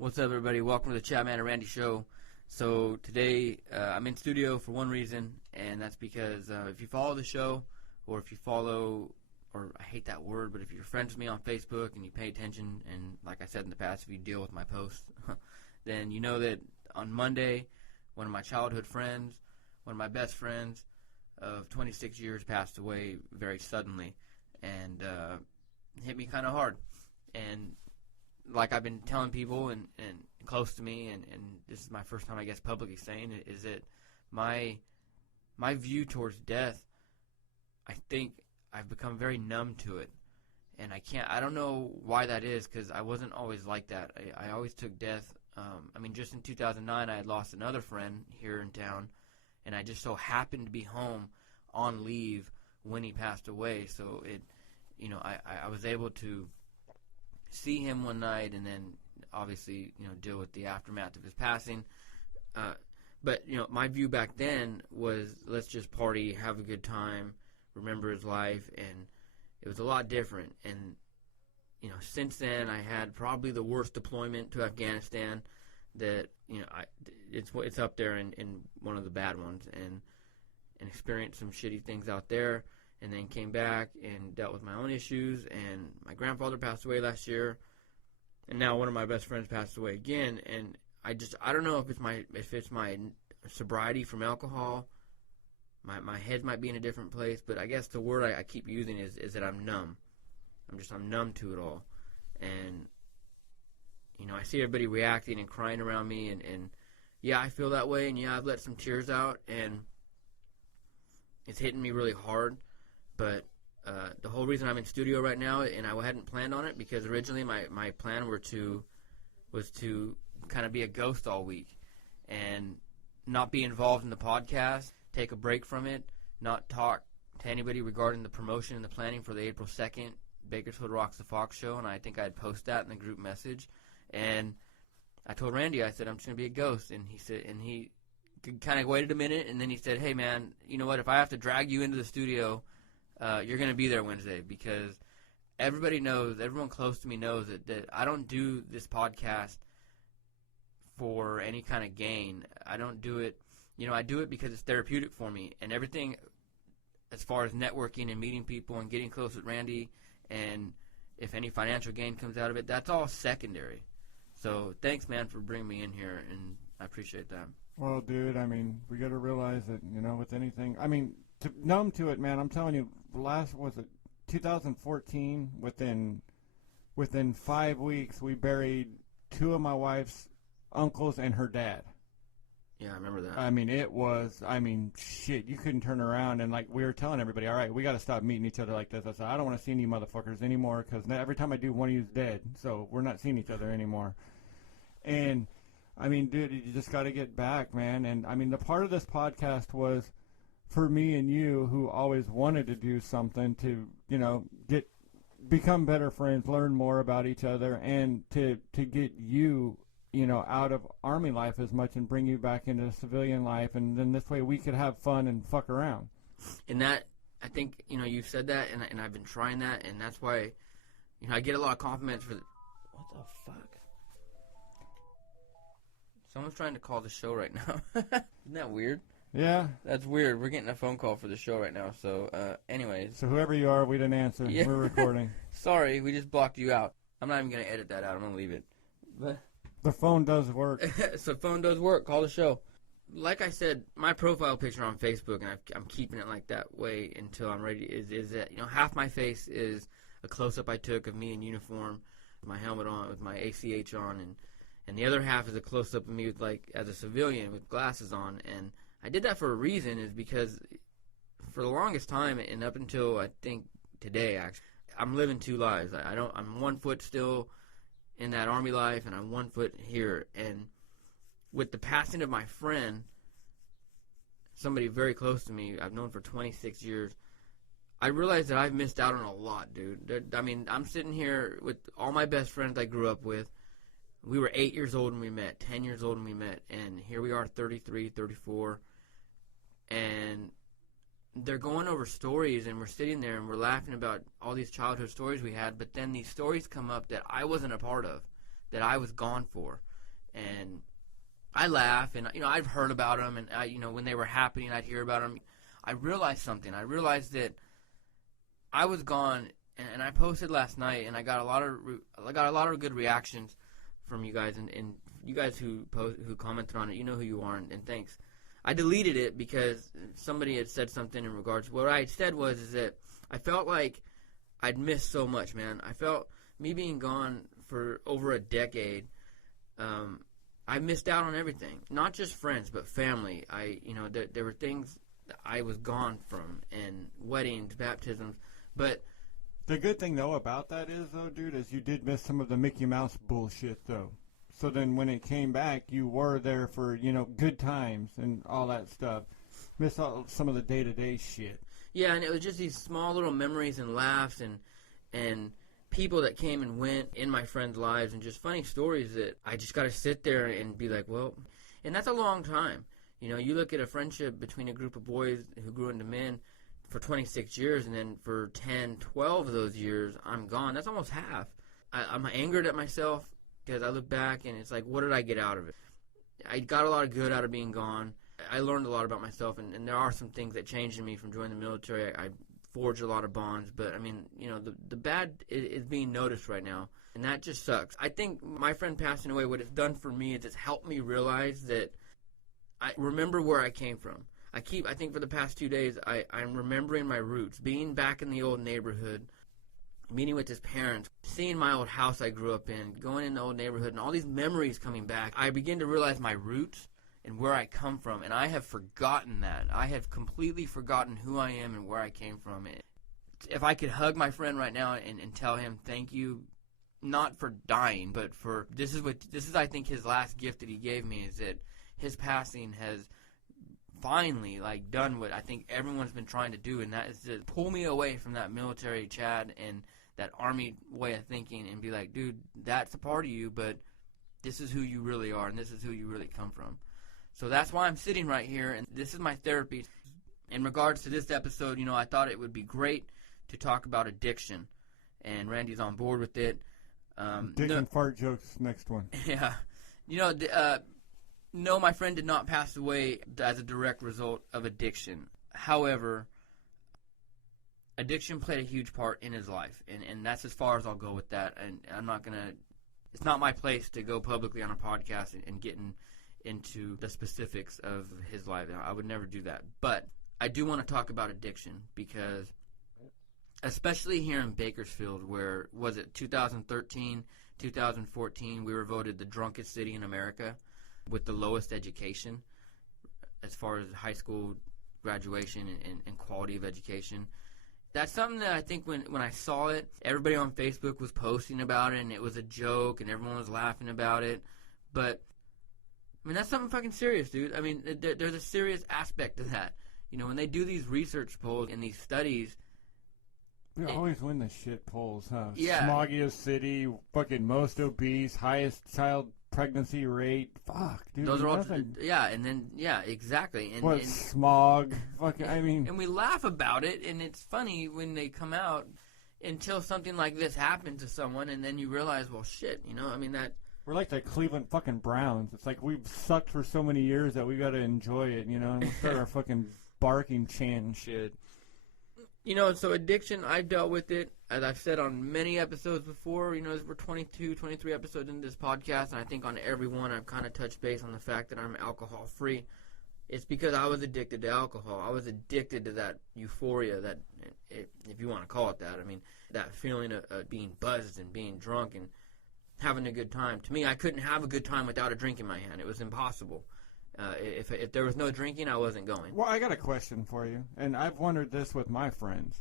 What's up, everybody? Welcome to the Chadman and Randy Show. So today I'm in studio for one reason, and that's because if you follow the show, or if you follow, or I hate that word, but if you're friends with me on Facebook and you pay attention, and like I said in the past, if you deal with my posts, then you know that on Monday, one of my childhood friends, one of my best friends of 26 years passed away very suddenly, and hit me kind of hard. And like I've been telling people and close to me, and this is my first time, I guess, publicly saying it, is that my view towards death, I think I've become very numb to it. And I don't know why that is, because I wasn't always like that. I always took death, just in 2009, I had lost another friend here in town, and I just so happened to be home on leave when he passed away. So I was able to see him one night, and then obviously deal with the aftermath of his passing. But my view back then was, let's just party, have a good time, remember his life, and it was a lot different. And since then, I had probably the worst deployment to Afghanistan. That it's up there in one of the bad ones, and experienced some shitty things out there. And then came back and dealt with my own issues, and my grandfather passed away last year, and now one of my best friends passed away again. And I don't know if it's my sobriety from alcohol. My head might be in a different place, but I guess the word I keep using is that I'm numb. I'm numb to it all. And I see everybody reacting and crying around me, and yeah, I feel that way, and yeah, I've let some tears out, and it's hitting me really hard. But the whole reason I'm in studio right now, and I hadn't planned on it, because originally my plan was to kind of be a ghost all week and not be involved in the podcast, take a break from it, not talk to anybody regarding the promotion and the planning for the April 2nd Bakersfield Rocks the Fox show. And I think I'd post that in the group message. And I told Randy, I said, I'm just going to be a ghost. And he kind of waited a minute, and then he said, hey, man, you know what, if I have to drag you into the studio, you're going to be there Wednesday, because everyone close to me knows that I don't do this podcast for any kind of gain. I don't do it, I do it because it's therapeutic for me, and everything as far as networking and meeting people and getting close with Randy, and if any financial gain comes out of it, that's all secondary. So thanks, man, for bringing me in here, and I appreciate that. Well, dude, we got to realize that, with anything, to numb to it, man, I'm telling you, 2014, within 5 weeks, we buried two of my wife's uncles and her dad. Yeah, I remember that. It was, shit, you couldn't turn around, and we were telling everybody, all right, we got to stop meeting each other like this. I said, I don't want to see any motherfuckers anymore, because every time I do, one of you's dead, so we're not seeing each other anymore. And, dude, you just got to get back, man. And, the part of this podcast was for me and you, who always wanted to do something to, become better friends, learn more about each other, and to get you, out of Army life as much and bring you back into civilian life. And then this way we could have fun and fuck around. And that, I think, you've said that, and I've been trying that, and that's why, I get a lot of compliments for what the fuck? Someone's trying to call the show right now. Isn't that weird? Yeah. That's weird. We're getting a phone call for the show right now. So, anyways. So whoever you are, we didn't answer. Yeah. We're recording. Sorry, we just blocked you out. I'm not even going to edit that out. I'm going to leave it. But the phone does work. So phone does work. Call the show. Like I said, my profile picture on Facebook, and I'm keeping it like that way until I'm ready, is that, half my face is a close-up I took of me in uniform, with my helmet on, with my ACH on, and the other half is a close-up of me with, as a civilian with glasses on. And I did that for a reason, is because for the longest time, and up until I think today, actually, I'm living two lives. I'm 1 foot still in that Army life, and I'm 1 foot here. And with the passing of my friend, somebody very close to me, I've known for 26 years, I realized that I've missed out on a lot, dude. I'm sitting here with all my best friends I grew up with. We were 8 years old when we met, 10 years old when we met, and here we are 33, 34, and they're going over stories, and we're sitting there, and we're laughing about all these childhood stories we had, but then these stories come up that I wasn't a part of, that I was gone for. and I laugh, and I've heard about them, and when they were happening, I'd hear about them. I realized something. I realized that I was gone, and I posted last night, and I got a lot of good reactions from you guys, and you guys who commented on it. You know who you are, and thanks. I deleted it because somebody had said something in regards to what I had said is that I felt like I'd missed so much, man. I felt me being gone for over a decade. I missed out on everything, not just friends, but family. There were things that I was gone from, and weddings, baptisms, but the good thing though about that is dude, is you did miss some of the Mickey Mouse bullshit though. So then when it came back, you were there for good times and all that stuff. Miss some of the day-to-day shit. Yeah, and it was just these small little memories and laughs and people that came and went in my friends' lives, and just funny stories that I just got to sit there and be like, well, and that's a long time. You look at a friendship between a group of boys who grew into men for 26 years, and then for 10, 12 of those years, I'm gone. That's almost half. I'm angered at myself because I look back and it's like, what did I get out of it? I got a lot of good out of being gone. I learned a lot about myself, and there are some things that changed in me from joining the military. I forged a lot of bonds, but the bad is being noticed right now, and that just sucks. I think my friend passing away, what it's done for me is it's helped me realize that I remember where I came from. I think for the past 2 days, I'm remembering my roots, being back in the old neighborhood, meeting with his parents, seeing my old house I grew up in, going in the old neighborhood, and all these memories coming back. I begin to realize my roots and where I come from, and I have forgotten that. I have completely forgotten who I am and where I came from. If I could hug my friend right now and tell him thank you, not for dying, but for this is I think his last gift that he gave me, is that his passing has finally done what I think everyone's been trying to do, and that is to pull me away from that military Chad and that Army way of thinking, and be like, dude, that's a part of you, but this is who you really are, and this is who you really come from. So that's why I'm sitting right here, and this is my therapy. In regards to this episode, I thought it would be great to talk about addiction, and Randy's on board with it. Dick and fart jokes, next one. Yeah. No, my friend did not pass away as a direct result of addiction. However, addiction played a huge part in his life, and that's as far as I'll go with that. And I'm not going to – it's not my place to go publicly on a podcast and get into the specifics of his life. I would never do that. But I do want to talk about addiction because especially here in Bakersfield, where, was it 2013, 2014, we were voted the drunkest city in America with the lowest education as far as high school graduation and quality of education. That's something that I think when I saw it, everybody on Facebook was posting about it, and it was a joke, and everyone was laughing about it. But, I mean, that's something fucking serious, dude. I mean, there's a serious aspect to that. When they do these research polls and these studies, we always win the shit polls, huh? Yeah. Smoggiest city, fucking most obese, highest child pregnancy rate. Fuck, dude. Those are all, exactly. And smog? Fucking, I mean. And we laugh about it, and it's funny when they come out until something like this happens to someone, and then you realize, well, shit, that. We're like the Cleveland fucking Browns. It's like we've sucked for so many years that we got to enjoy it, and we'll start our fucking barking chant and shit. So addiction, I've dealt with it, as I've said on many episodes before. We're 22, 23 episodes into this podcast, and I think on every one I've kind of touched base on the fact that I'm alcohol-free. It's because I was addicted to alcohol. I was addicted to that euphoria, that, if you want to call it that. I mean, that feeling of being buzzed and being drunk and having a good time. To me, I couldn't have a good time without a drink in my hand. It was impossible. If there was no drinking, I wasn't going. Well, I got a question for you, and I've wondered this with my friends.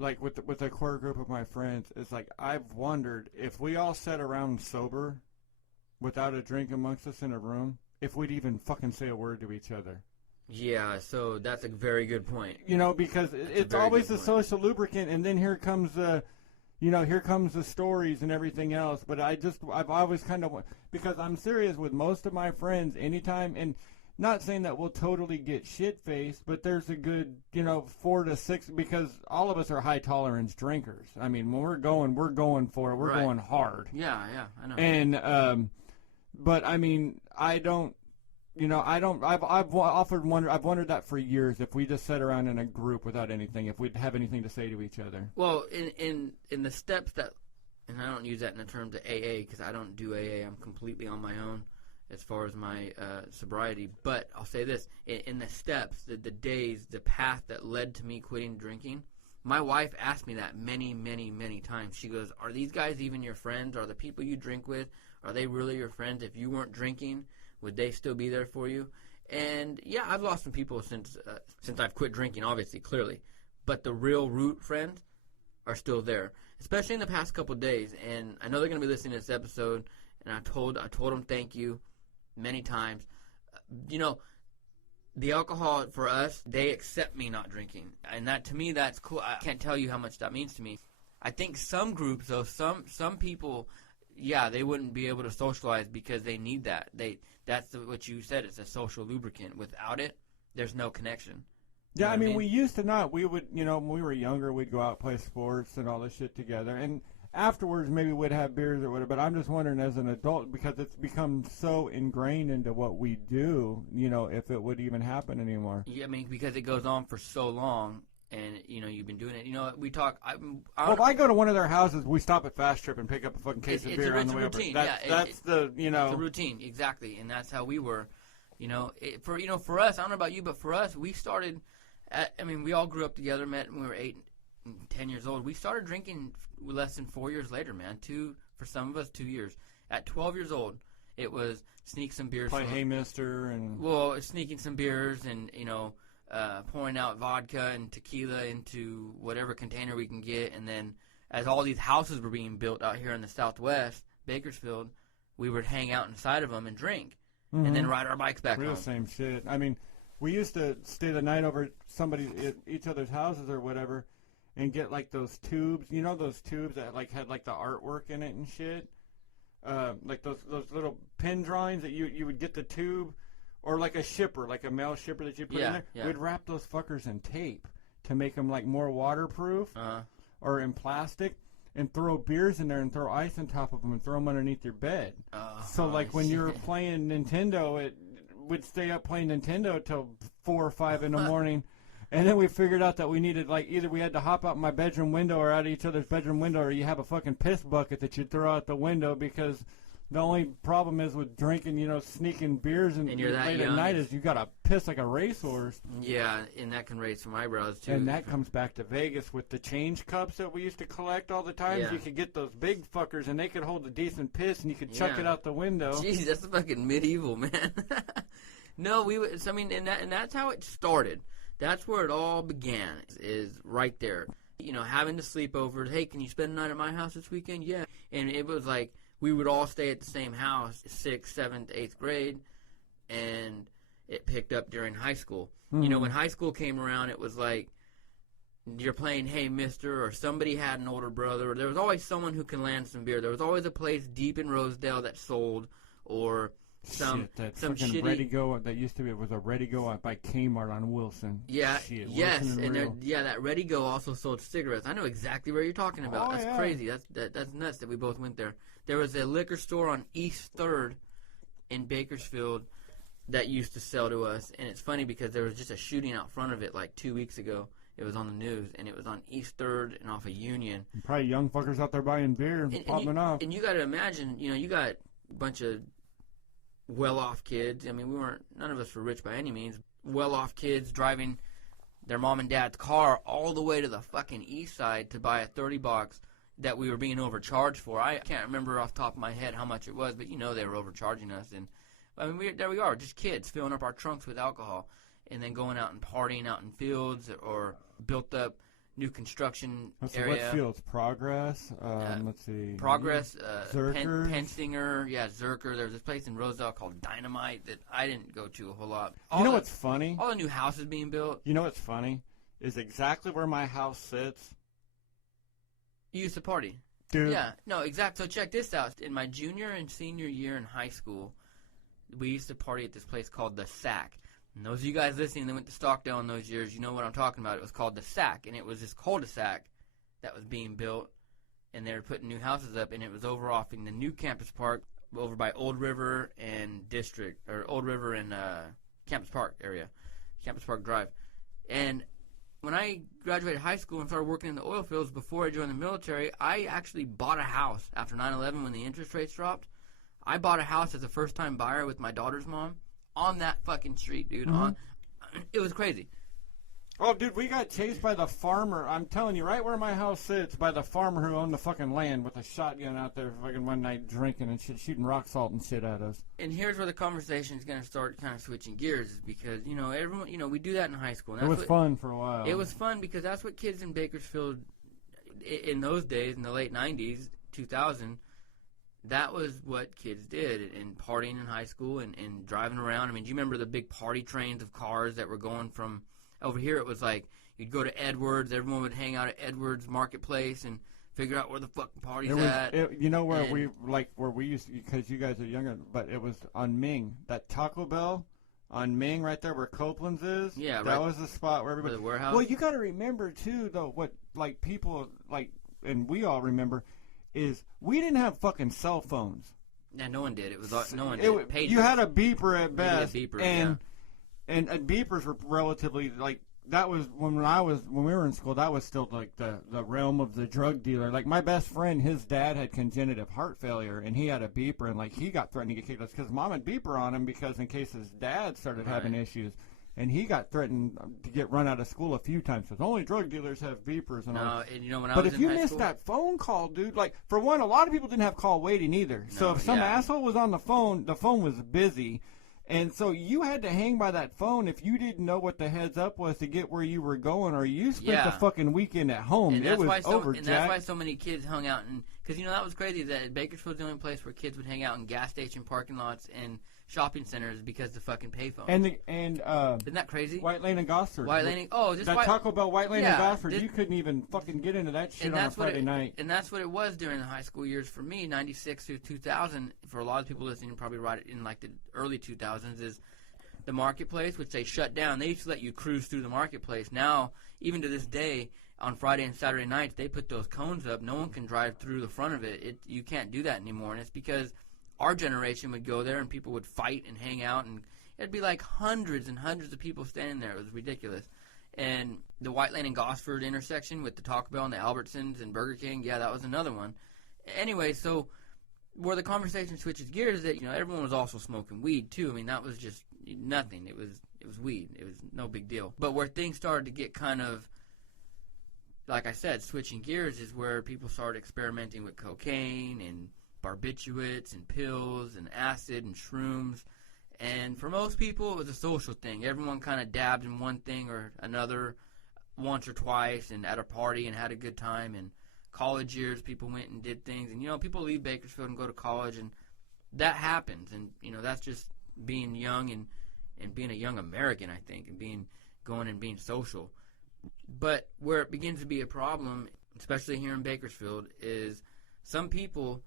Like with the core group of my friends, it's like I've wondered if we all sat around sober, without a drink amongst us in a room, if we'd even fucking say a word to each other. Yeah, so that's a very good point. Because it's always the social lubricant, and then here comes the stories and everything else. But I've always kind of, because I'm serious with most of my friends, anytime, and not saying that we'll totally get shit-faced, but there's a good, 4 to 6, because all of us are high-tolerance drinkers. I mean, when we're going for it. We're going hard. Yeah, I know. And, But I mean, I don't. You know, I don't. I've wondered that for years. If we just sat around in a group without anything, if we'd have anything to say to each other. Well, in the steps that, and I don't use that in the terms of AA because I don't do AA. I'm completely on my own as far as my sobriety. But I'll say this: in the steps, the days, the path that led to me quitting drinking. My wife asked me that many, many, many times. She goes, "Are these guys even your friends? Are the people you drink with? Are they really your friends? If you weren't drinking, would they still be there for you?" And yeah, I've lost some people since I've quit drinking, obviously, clearly. But the real root friends are still there, especially in the past couple of days. And I know they're going to be listening to this episode. And I told them thank you many times. You know, the alcohol for us, they accept me not drinking, and that to me that's cool. I can't tell you how much that means to me. I think some groups, though, some people, yeah, they wouldn't be able to socialize because they need that. That's what you said. It's a social lubricant. Without it, there's no connection. Yeah, I mean, we used to not. We would, you know, when we were younger, we'd go out and play sports and all this shit together. And afterwards, maybe we'd have beers or whatever. But I'm just wondering, as an adult, because it's become so ingrained into what we do, you know, if it would even happen anymore. Yeah, I mean, because it goes on for so long. And, you know, you've been doing it. You know, we talk. Well, if I go to one of their houses, we stop at Fast Trip and pick up a fucking case of beer on the way over. That's the, you know. It's a routine, exactly. And that's how we were. You know, for us, I don't know about you, but for us, we started, we all grew up together, met when we were 8 and 10 years old. We started drinking less than 4 years later, man. For some of us, 2 years. At 12 years old, it was sneak some beers. Play Hey Mister and. Well, sneaking some beers and, you know, pouring out vodka and tequila into whatever container we can get. And then as all these houses were being built out here in the Southwest, Bakersfield, we would hang out inside of them and drink. Mm-hmm. And then ride our bikes back home. Same shit. I mean, we used to stay the night over at each other's houses or whatever and get, like, those tubes. You know those tubes that, like, had, like, the artwork in it and shit? Like those little pen drawings that you would get the tube. Or like a shipper, like a mail shipper that you put in there. Yeah. We'd wrap those fuckers in tape to make them like more waterproof or in plastic and throw beers in there and throw ice on top of them and throw them underneath your bed. So like when you were playing Nintendo, it would stay up playing Nintendo till 4 or 5 in the morning. And then we figured out that we needed, like, either we had to hop out my bedroom window or out of each other's bedroom window, or you have a fucking piss bucket that you throw out the window because the only problem is with drinking, you know, sneaking beers and late at night is you got to piss like a racehorse. Yeah, and that can raise some eyebrows, too. And that comes back to Vegas with the change cups that we used to collect all the time. Yeah. You could get those big fuckers, and they could hold a decent piss, and you could chuck it out the window. Jeez, that's fucking medieval, man. No, and that's how it started. That's where it all began, is right there. You know, having the sleepovers. Hey, can you spend the night at my house this weekend? Yeah. And it was like, we would all stay at the same house, 6th, 7th, 8th grade, and it picked up during high school. Mm-hmm. You know, when high school came around, it was like you're playing Hey Mister, or somebody had an older brother, or there was always someone who can land some beer. There was always a place deep in Rosedale that sold, or some shitty Ready Go that used to be. It was a Ready Go by Kmart on Wilson. Yeah, yes, and that Ready Go also sold cigarettes. I know exactly where you're talking about. That's crazy. That's nuts that we both went there. There was a liquor store on East 3rd in Bakersfield that used to sell to us, and it's funny because there was just a shooting out front of it like 2 weeks ago. It was on the news, and it was on East 3rd and off of Union. Probably young fuckers out there buying beer and popping off. And you got to imagine, you know, you got a bunch of well-off kids. I mean, none of us were rich by any means. Well-off kids driving their mom and dad's car all the way to the fucking east side to buy a 30 box that we were being overcharged for. I can't remember off the top of my head how much it was, but you know they were overcharging us. And I mean, there we are, just kids filling up our trunks with alcohol and then going out and partying out in fields or built up new construction area. What fields? Progress? Let's see. Progress. Zerker. Pensinger. Yeah, Zerker. There's this place in Rosedale called Dynamite that I didn't go to a whole lot. You know what's funny? All the new houses being built. You know what's funny? Is exactly where my house sits. You used to party. Dude. Yeah. No, exactly. So check this out. In my junior and senior year in high school, we used to party at this place called the Sack. And those of you guys listening that went to Stockdale in those years, you know what I'm talking about. It was called the Sack, and it was this cul-de-sac that was being built, and they were putting new houses up, and it was over off in the new campus park over by Old River and District, or Old River and Campus Park area, Campus Park Drive. And when I graduated high school and started working in the oil fields before I joined the military, I actually bought a house after 9/11 when the interest rates dropped. I bought a house as a first-time buyer with my daughter's mom on that fucking street, dude. It was crazy. Oh, dude, we got chased by the farmer. I'm telling you, right where my house sits, by the farmer who owned the fucking land with a shotgun out there fucking one night drinking and shit, shooting rock salt and shit at us. And here's where the conversation is going to start kind of switching gears, is because, everyone, we do that in high school. And it was fun for a while. It was fun because that's what kids in Bakersfield, in those days, in the late 90s, 2000, that was what kids did, and partying in high school and driving around. I mean, do you remember the big party trains of cars that were going from, over here it was like, you'd go to Edwards, everyone would hang out at Edwards Marketplace and figure out where the fucking party's at. You know where we used to, because you guys are younger, but it was on Ming, that Taco Bell on Ming right there where Copeland's is. Yeah, that was the spot where everybody. The warehouse. Well, you got to remember too, though, what like people like, and we all remember, is we didn't have fucking cell phones. Yeah, no one did. It was no one did. Pagers. You had a beeper at best, beeper, and beepers were relatively like. That was when we were in school. That was still like the realm of the drug dealer. Like my best friend, his dad had congenitive heart failure, and he had a beeper, and like he got threatened to get kicked out because mom had beeper on him because in case his dad started having issues, and he got threatened to get run out of school a few times because only drug dealers have beepers and all. And when I but was if you in high missed school, that phone call, dude, like for one, a lot of people didn't have call waiting either. So if some asshole was on the phone was busy. And so you had to hang by that phone if you didn't know what the heads up was to get where you were going, or you spent the fucking weekend at home. And it was over, and that's why so many kids hung out. Because, that was crazy that Bakersfield's the only place where kids would hang out in gas station parking lots and shopping centers because the fucking payphones. Isn't that crazy? White Lane and Gosford. Taco Bell, White Lane and Gosford, you couldn't even fucking get into that shit on a Friday night. And that's what it was during the high school years for me, 96 through 2000. For a lot of people listening, probably right in like the early 2000s, is the marketplace, which they shut down. They used to let you cruise through the marketplace. Now, even to this day, on Friday and Saturday nights, they put those cones up. No one can drive through the front of it. You can't do that anymore, and it's because our generation would go there and people would fight and hang out, and it'd be like hundreds and hundreds of people standing there. It was ridiculous. And the White Lane and Gosford intersection with the Taco Bell and the Albertsons and Burger King, that was another one. Anyway, so where the conversation switches gears is that, everyone was also smoking weed too. I mean, that was just nothing. It was weed. It was no big deal. But where things started to get kind of, like I said, switching gears is where people started experimenting with cocaine and barbiturates and pills and acid and shrooms. And for most people, it was a social thing. Everyone kind of dabbed in one thing or another once or twice and at a party and had a good time. And college years, people went and did things. And, people leave Bakersfield and go to college, and that happens. And, that's just being young and being a young American, I think, and going and being social. But where it begins to be a problem, especially here in Bakersfield, is some people,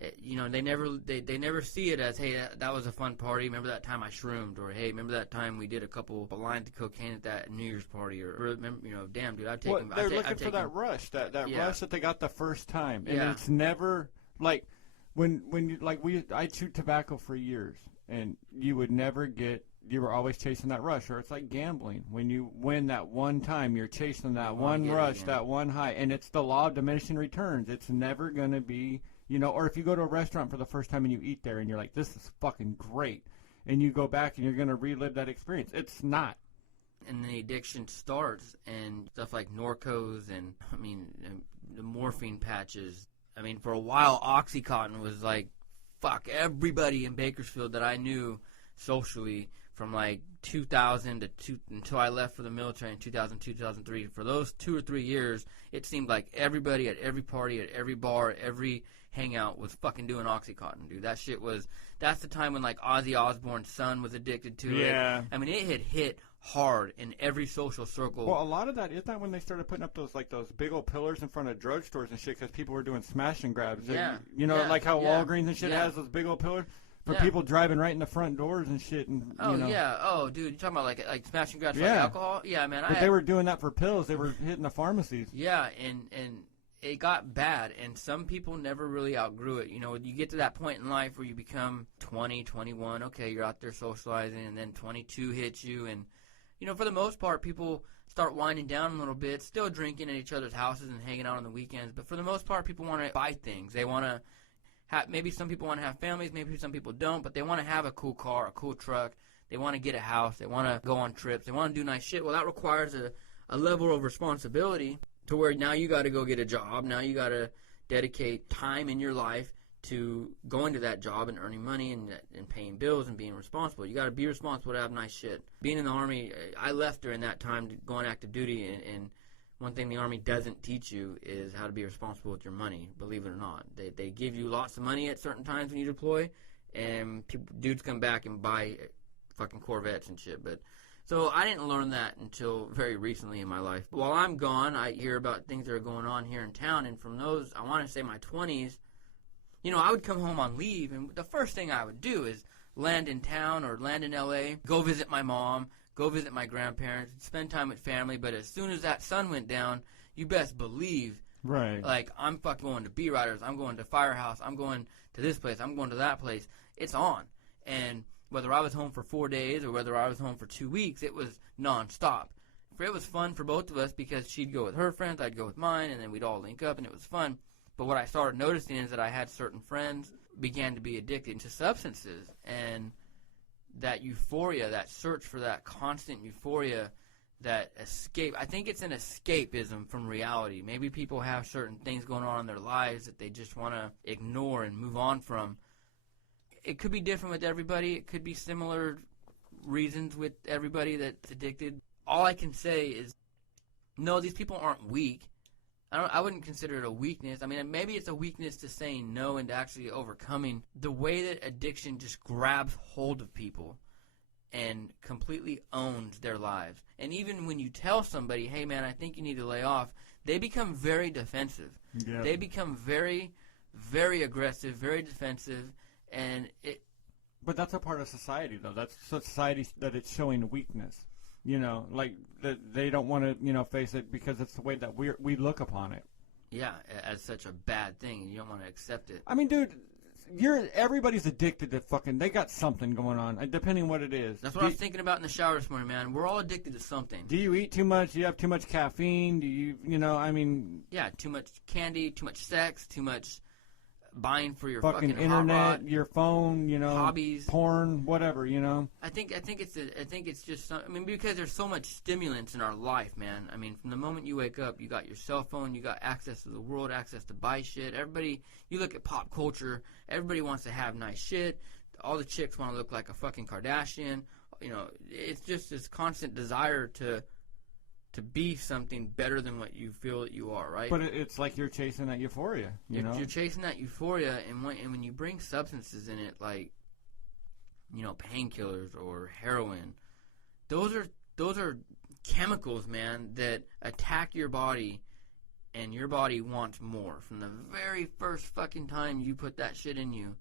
they never see it as, hey, that was a fun party. Remember that time I shroomed? Or, hey, remember that time we did a couple of lines of cocaine at that New Year's party? Or remember, damn, dude, I'd take them. They're looking for that rush, that rush that they got the first time. And it's never, like, I chewed tobacco for years, and you would never get, you were always chasing that rush. Or it's like gambling. When you win that one time, you're chasing that one rush, that one high. And it's the law of diminishing returns. It's never going to be... or if you go to a restaurant for the first time and you eat there and you're like, this is fucking great, and you go back and you're going to relive that experience. It's not. And the addiction starts, and stuff like Norcos and, the morphine patches. For a while, Oxycontin was like, fuck, everybody in Bakersfield that I knew socially from like 2000 until I left for the military in 2002, 2003. For those 2 or 3 years, it seemed like everybody at every party, at every bar, every hangout was fucking doing Oxycontin, dude. That's the time when like Ozzy Osbourne's son was addicted to it. It had hit hard in every social circle. Well, a lot of that, isn't that when they started putting up those big old pillars in front of drugstores and shit because people were doing smash and grabs. Like how Walgreens and shit has those big old pillars for people driving right in the front doors and shit. And dude, you're talking about like smash and grabs for like alcohol? Yeah, man. But they were doing that for pills. They were hitting the pharmacies. Yeah, and it got bad, and some people never really outgrew it. You know, you get to that point in life where you become 20, 21, okay, you're out there socializing, and then 22 hits you, and, you know, for the most part, people start winding down a little bit, still drinking at each other's houses and hanging out on the weekends, but for the most part, people want to buy things. They want to have, maybe some people want to have families, maybe some people don't, but they want to have a cool car, a cool truck. They want to get a house. They want to go on trips. They want to do nice shit. Well, that requires a level of responsibility to where now you got to go get a job. Now you got to dedicate time in your life to going to that job and earning money and paying bills and being responsible. You got to be responsible to have nice shit. Being in the Army, I left during that time to go on active duty, and one thing the Army doesn't teach you is how to be responsible with your money, believe it or not. They give you lots of money at certain times when you deploy, and dudes come back and buy fucking Corvettes and shit, but so I didn't learn that until very recently in my life. While I'm gone, I hear about things that are going on here in town, and from those, I want to say my 20s, you know, I would come home on leave, and the first thing I would do is land in town or land in L.A., go visit my mom, go visit my grandparents, spend time with family, but as soon as that sun went down, you best believe, right? Like, I'm fucking going to B Riders, I'm going to Firehouse, I'm going to this place, I'm going to that place. It's on. And whether I was home for 4 days or whether I was home for 2 weeks, it was nonstop. It was fun for both of us because she'd go with her friends, I'd go with mine, and then we'd all link up, and it was fun. But what I started noticing is that I had certain friends began to be addicted to substances, and that euphoria, that search for that constant euphoria, that escape. I think it's an escapism from reality. Maybe people have certain things going on in their lives that they just want to ignore and move on from. It could be different with everybody. It could be similar reasons with everybody that's addicted. All I can say is, no, these people aren't weak. I wouldn't consider it a weakness. I mean, maybe it's a weakness to saying no and to actually overcoming the way that addiction just grabs hold of people and completely owns their lives. And even when you tell somebody, hey, man, I think you need to lay off, they become very defensive. Yep. They become very, very aggressive, very defensive. But that's a part of society, though. That's society that it's showing weakness. You know, like they don't want to, you know, face it because it's the way that we look upon it. Yeah, as such a bad thing, and you don't want to accept it. I mean, dude, everybody's addicted to fucking. They got something going on, depending what it is. That's what I was thinking about in the shower this morning, man. We're all addicted to something. Do you eat too much? Do you have too much caffeine? Do you know? I mean, yeah, too much candy, too much sex, too much buying for your fucking fucking internet, hot rod, your phone, you know, hobbies, porn, whatever, you know. I think it's just. I mean, because there's so much stimulants in our life, man. I mean, from the moment you wake up, you got your cell phone, you got access to the world, access to buy shit. Everybody, you look at pop culture, everybody wants to have nice shit. All the chicks want to look like a fucking Kardashian. You know, it's just this constant desire to be something better than what you feel that you are, right? But it's like you're chasing that euphoria, you know? You're chasing that euphoria, and when you bring substances in it, like, you know, painkillers or heroin, those are chemicals, man, that attack your body, and your body wants more. From the very first fucking time you put that shit in you,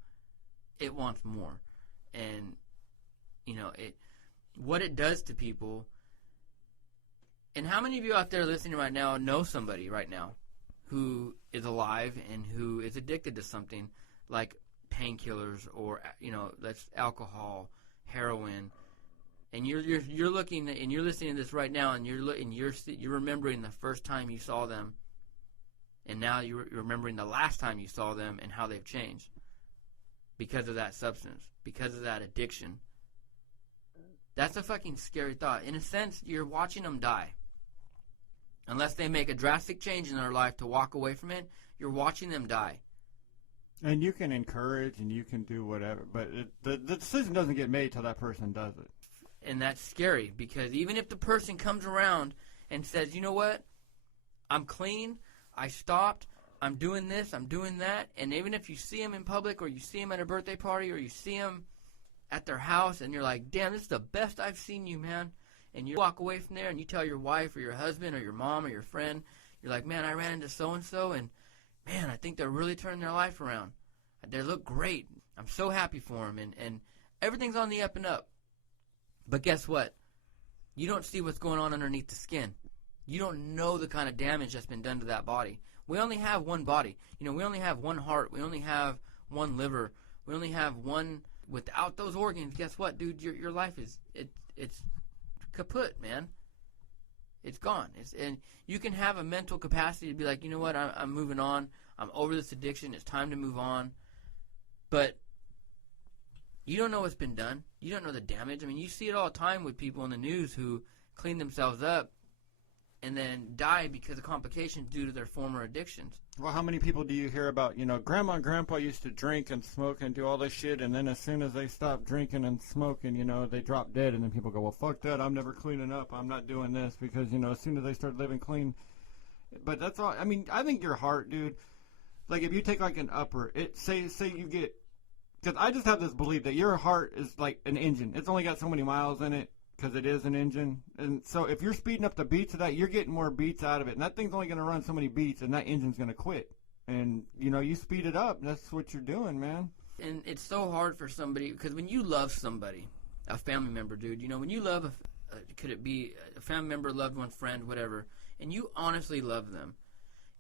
it wants more. And, you know, what it does to people. And how many of you out there listening right now know somebody right now who is alive and who is addicted to something like painkillers or, you know, that's alcohol, heroin, and you're looking and you're listening to this right now, and you're remembering the first time you saw them, and now you're remembering the last time you saw them and how they've changed because of that substance, because of that addiction. That's a fucking scary thought. In a sense, you're watching them die. Unless they make a drastic change in their life to walk away from it, you're watching them die. And you can encourage and you can do whatever, but the decision doesn't get made till that person does it. And that's scary, because even if the person comes around and says, you know what, I'm clean, I stopped, I'm doing this, I'm doing that, and even if you see them in public or you see them at a birthday party or you see them at their house and you're like, damn, this is the best I've seen you, man. And you walk away from there and you tell your wife or your husband or your mom or your friend, you're like, man, I ran into so-and-so, and, man, I think they're really turning their life around. They look great. I'm so happy for them, and everything's on the up and up. But guess what? You don't see what's going on underneath the skin. You don't know the kind of damage that's been done to that body. We only have one body. You know, we only have one heart. We only have one liver. We only have one. Without those organs, guess what, dude? Your life is it's kaput, man. It's gone. And you can have a mental capacity to be like, you know what? I'm moving on. I'm over this addiction. It's time to move on. But you don't know what's been done. You don't know the damage. I mean, you see it all the time with people in the news who clean themselves up and then die because of complications due to their former addictions. Well, how many people do you hear about, you know, Grandma and Grandpa used to drink and smoke and do all this shit, and then as soon as they stop drinking and smoking, you know, they drop dead, and then people go, well, fuck that, I'm never cleaning up, I'm not doing this, because, you know, as soon as they start living clean. But that's all, I mean, I think your heart, dude, like if you take like an upper, say you get, because I just have this belief that your heart is like an engine. It's only got so many miles in it, because it is an engine. And so if you're speeding up the beats of that, you're getting more beats out of it. And that thing's only going to run so many beats, and that engine's going to quit. And, you know, you speed it up. That's what you're doing, man. And it's so hard for somebody, because when you love somebody, a family member, dude, you know, when you love, could it be a family member, loved one, friend, whatever, and you honestly love them,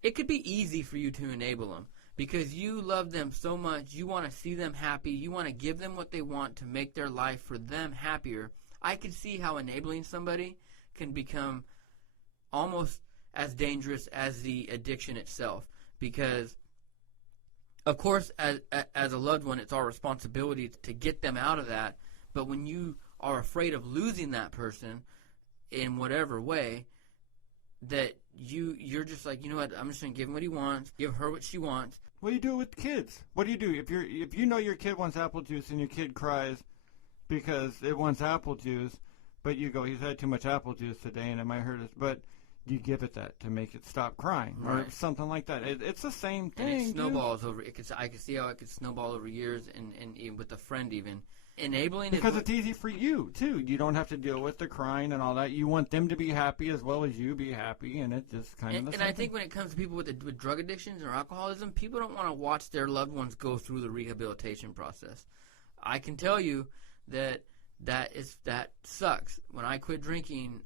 it could be easy for you to enable them. Because you love them so much, you want to see them happy, you want to give them what they want to make their life for them happier. I could see how enabling somebody can become almost as dangerous as the addiction itself. Because, of course, as a loved one, it's our responsibility to get them out of that. But when you are afraid of losing that person in whatever way, that you're just like, you know what, I'm just going to give him what he wants, give her what she wants. What do you do with kids? What do you do if you know your kid wants apple juice and your kid cries because it wants apple juice, but you go, he's had too much apple juice today and it might hurt us, but you give it that to make it stop crying, right, or something like that. It's the same thing. And it snowballs over. I could see how it could snowball over years, and with a friend even. Enabling because it's easy for you too. You don't have to deal with the crying and all that. You want them to be happy as well as you be happy, and it just kind of. And I think when it comes to people with drug addictions or alcoholism, people don't want to watch their loved ones go through the rehabilitation process. I can tell you that sucks. When I quit drinking,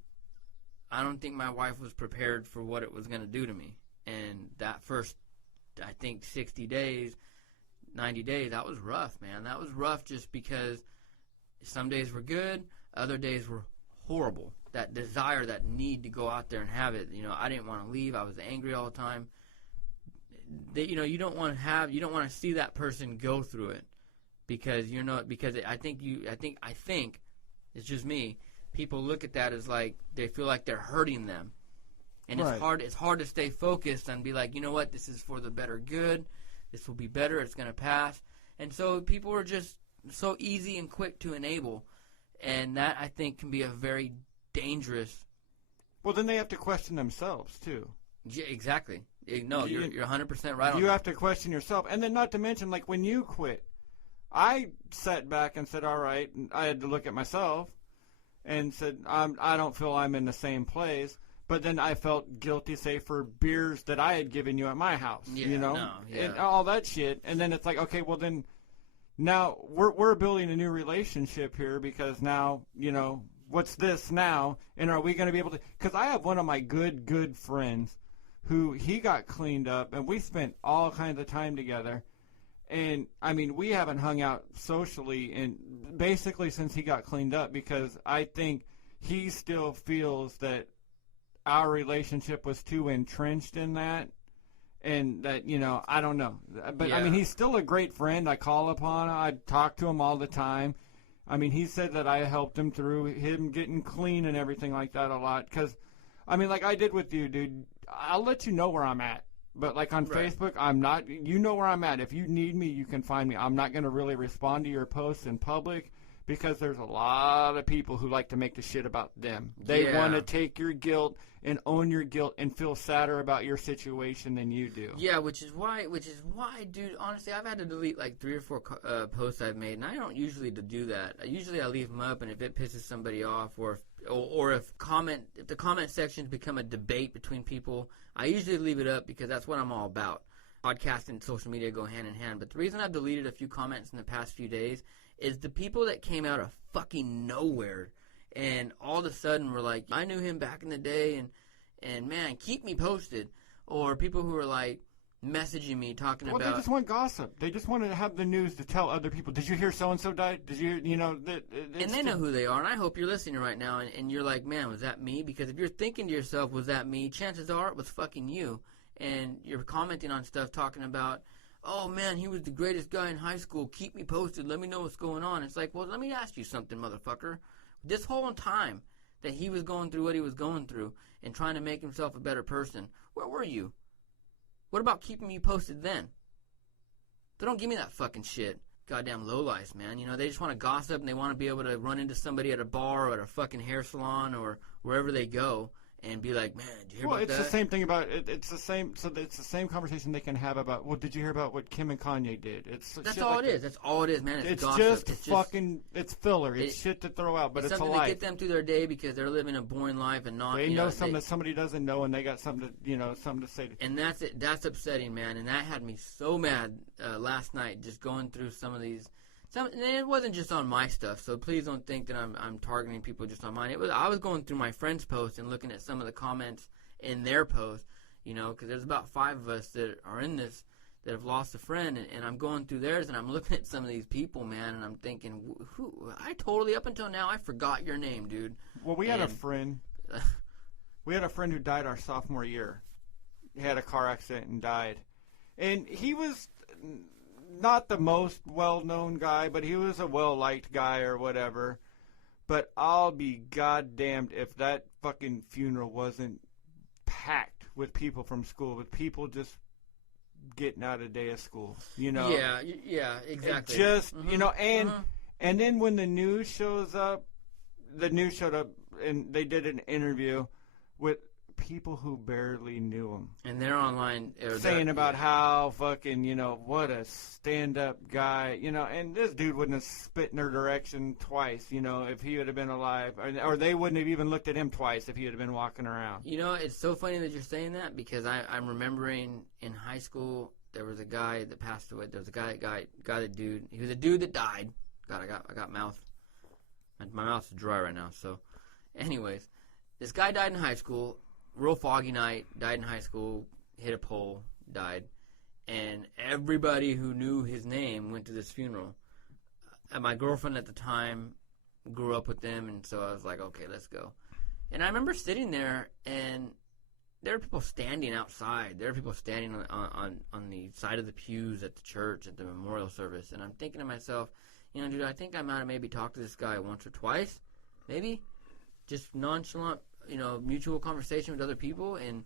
I don't think my wife was prepared for what it was going to do to me. And that first, I think, 60 days, 90 days, that was rough, man. That was rough just because some days were good, other days were horrible. That desire, that need to go out there and have it. You know, I didn't want to leave. I was angry all the time. You don't want to see that person go through it because I think it's just me. People look at that as like they feel like they're hurting them. And right. It's hard to stay focused and be like, you know what, this is for the better good. This will be better. It's going to pass. And so people are just so easy and quick to enable. And that, I think, can be a very dangerous. Well, then they have to question themselves, too. Yeah, exactly. No, you're 100% right on You that. have to question yourself. And then not to mention, like, when you quit, I sat back and said, all right, I had to look at myself and said, I don't feel I'm in the same place. But then I felt guilty, say, for beers that I had given you at my house, you know, and all that shit. And then it's like, okay, well then, now we're building a new relationship here because now, you know, what's this now? And are we going to be able to? Because I have one of my good friends who he got cleaned up, and we spent all kinds of time together. And I mean, we haven't hung out socially and basically since he got cleaned up because I think he still feels that our relationship was too entrenched in that, and that, you know, I don't know. But, yeah. I mean, he's still a great friend. I call upon him. I talk to him all the time. I mean, he said that I helped him through him getting clean and everything like that a lot. Because, I mean, like I did with you, dude, I'll let you know where I'm at. But, like, on Facebook, I'm not – you know where I'm at. If you need me, you can find me. I'm not going to really respond to your posts in public because there's a lot of people who like to make the shit about them. They want to take your guilt – and own your guilt and feel sadder about your situation than you do. Yeah, which is why, dude, honestly, I've had to delete like 3 or 4 posts I've made, and I don't usually do that. Usually I leave them up, and if it pisses somebody off or if the comment sections become a debate between people, I usually leave it up because that's what I'm all about. Podcast and social media go hand in hand. But the reason I've deleted a few comments in the past few days is the people that came out of fucking nowhere and all of a sudden were like, I knew him back in the day, and man, keep me posted. or people who are like messaging me talking Well, about. they just want gossip. They just want to have the news to tell other people. Did you hear so and so died? Did you, And they know who they are, and I hope you're listening right now, and you're like, man, was that me? Because if you're thinking to yourself, was that me? Chances are it was fucking you, and you're commenting on stuff talking about, oh man, he was the greatest guy in high school. Keep me posted. Let me know what's going on. It's like, well, let me ask you something, motherfucker. This whole time that he was going through what he was going through and trying to make himself a better person, where were you? What about keeping me posted then? So don't give me that fucking shit. Goddamn lowlifes, man. They just want to gossip and they want to be able to run into somebody at a bar or at a fucking hair salon or wherever they go and be like, man, did you hear about that? Well, it's the same thing about it. It's the same. So it's the same conversation they can have about. Well, did you hear about what Kim and Kanye did? That's all it is. That's all it is, man. It's gossip. It's filler. It's shit to throw out, but it's a something life. to get them through their day because they're living a boring life and not. They know something that somebody doesn't know, and they got something to say. And that's it. That's upsetting, man. And that had me so mad last night, just going through some of these. And it wasn't just on my stuff, so please don't think that I'm targeting people just on mine. I was going through my friends' posts and looking at some of the comments in their post, because there's about 5 of us that are in this that have lost a friend, and I'm going through theirs, and I'm looking at some of these people, man, and I'm thinking, up until now, I forgot your name, dude. Well, we had a friend who died our sophomore year. He had a car accident and died. And he was not the most well-known guy, but he was a well-liked guy or whatever. But I'll be goddamned if that fucking funeral wasn't packed with people from school, with people just getting out a day of school, Yeah, exactly. It just, and then when the news showed up, and they did an interview with people who barely knew him. And they're online. Saying about how fucking, what a stand-up guy, and this dude wouldn't have spit in their direction twice, if he would have been alive. Or they wouldn't have even looked at him twice if he had been walking around. It's so funny that you're saying that because I'm remembering in high school there was a guy that passed away. There was a dude. He was a dude that died. God, I got mouth. My mouth's dry right now. So, anyways, this guy died in high school. Real foggy night, died in high school, hit a pole, died. And everybody who knew his name went to this funeral. And my girlfriend at the time grew up with them, and so I was like, okay, let's go. And I remember sitting there, and there were people standing outside. There were people standing on the side of the pews at the church at the memorial service. And I'm thinking to myself, dude, I think I might have maybe talked to this guy once or twice, maybe. Just nonchalant, mutual conversation with other people, and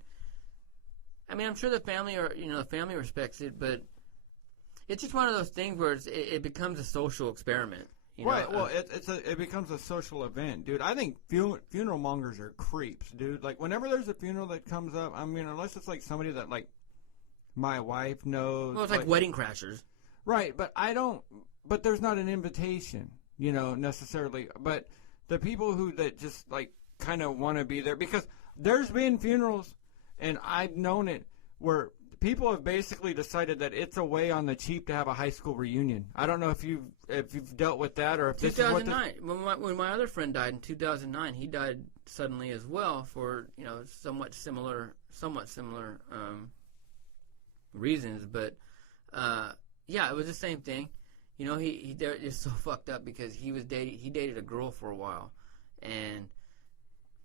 I mean, I'm sure the family respects it, but it's just one of those things where it becomes a social experiment. Right. Well, it becomes a social event, dude. I think funeral mongers are creeps, dude. Like whenever there's a funeral that comes up, I mean, unless it's like somebody that like my wife knows. Well, it's like wedding crashers. Right, but I don't. But there's not an invitation, necessarily. But the people that just like kind of want to be there, because there's been funerals, and I've known it, where people have basically decided that it's a way on the cheap to have a high school reunion. I don't know if you've dealt with that, or if this is what 2009, when my other friend died in 2009, he died suddenly as well for somewhat similar reasons, but yeah, it was the same thing. He is so fucked up because he dated a girl for a while, and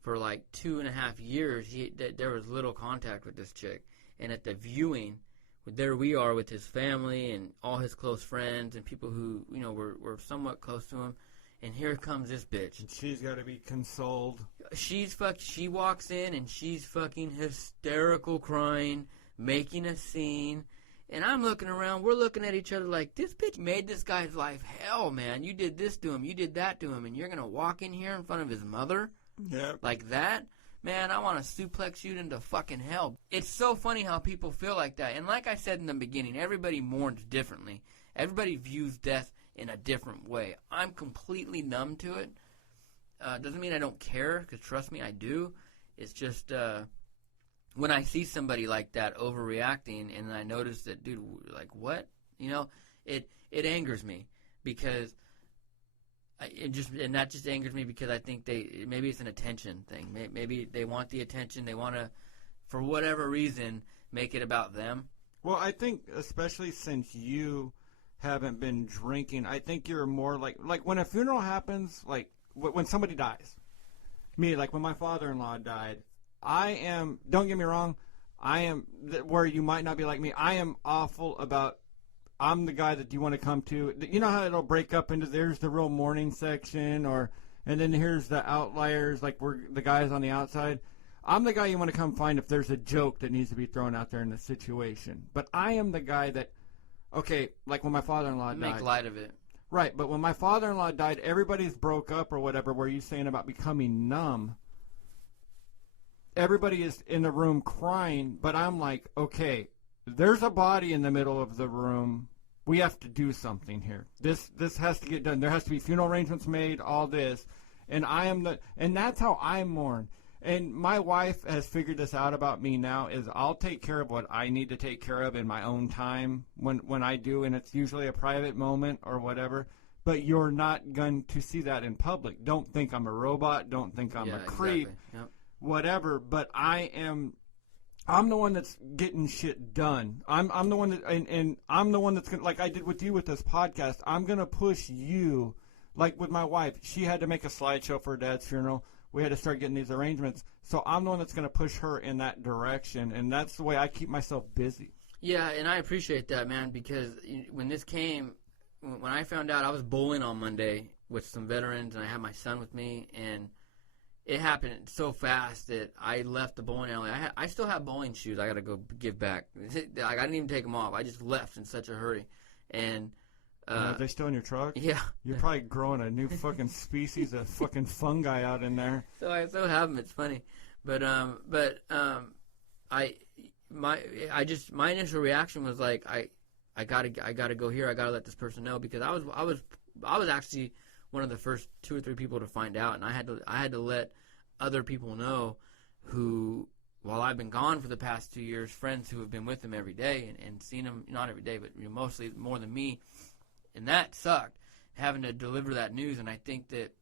for like 2.5 years, there was little contact with this chick. And at the viewing, there we are with his family and all his close friends and people who were somewhat close to him. And here comes this bitch. And she's got to be consoled. She walks in and she's fucking hysterical, crying, making a scene. And I'm looking around. We're looking at each other like, this bitch made this guy's life hell, man. You did this to him. You did that to him. And you're going to walk in here in front of his mother? Yeah. Like that? Man, I want to suplex you into fucking hell. It's so funny how people feel like that. And like I said in the beginning, everybody mourns differently. Everybody views death in a different way. I'm completely numb to it. Doesn't mean I don't care, because trust me, I do. It's just when I see somebody like that overreacting and I notice that, dude, like what? It angers me, because that just angers me because I think maybe it's an attention thing. Maybe they want the attention. They want to for whatever reason, make it about them. Well, I think especially since you haven't been drinking, I think you're more like when a funeral happens, like when somebody dies. Me, like when my father-in-law died, I am, don't get me wrong, I am, where you might not be like me, I am awful about, I'm the guy that you want to come to. You know how it'll break up into, there's the real mourning section, and then here's the outliers, like we're the guys on the outside. I'm the guy you want to come find if there's a joke that needs to be thrown out there in the situation. But I am the guy that, okay, like when my father-in-law died. Make light of it. Right, but when my father-in-law died, everybody's broke up or whatever, where you saying about becoming numb. Everybody is in the room crying, but I'm like, okay, there's a body in the middle of the room. We have to do something here. This has to get done. There has to be funeral arrangements made, all this. And and that's how I mourn. And my wife has figured this out about me now, is I'll take care of what I need to take care of in my own time when I do, and it's usually a private moment or whatever. But you're not going to see that in public. Don't think I'm a robot. Don't think I'm a creep. Exactly. Yep. Whatever. But I'm the one that's getting shit done. I'm the one that, and I'm the one that's gonna, like I did with you with this podcast. I'm gonna push you, like with my wife. She had to make a slideshow for her dad's funeral. We had to start getting these arrangements. So I'm the one that's going to push her in that direction, and that's the way I keep myself busy. Yeah, and I appreciate that, man, because when this came, when I found out, I was bowling on Monday with some veterans, and I had my son with me, and it happened so fast that I left the bowling alley. I still have bowling shoes I got to go give back. Like, I didn't even take them off. I just left in such a hurry. And are they still in your truck? Yeah. You're probably growing a new fucking species of fucking fungi out in there. So I still have them. It's funny, but my initial reaction was like I gotta go here. I gotta let this person know, because I was actually one of the first 2 or 3 people to find out, and I had to let other people know who, while I've been gone for the past 2 years, friends who have been with him every day and seen him, not every day, but mostly more than me. And that sucked, having to deliver that news. And I think that,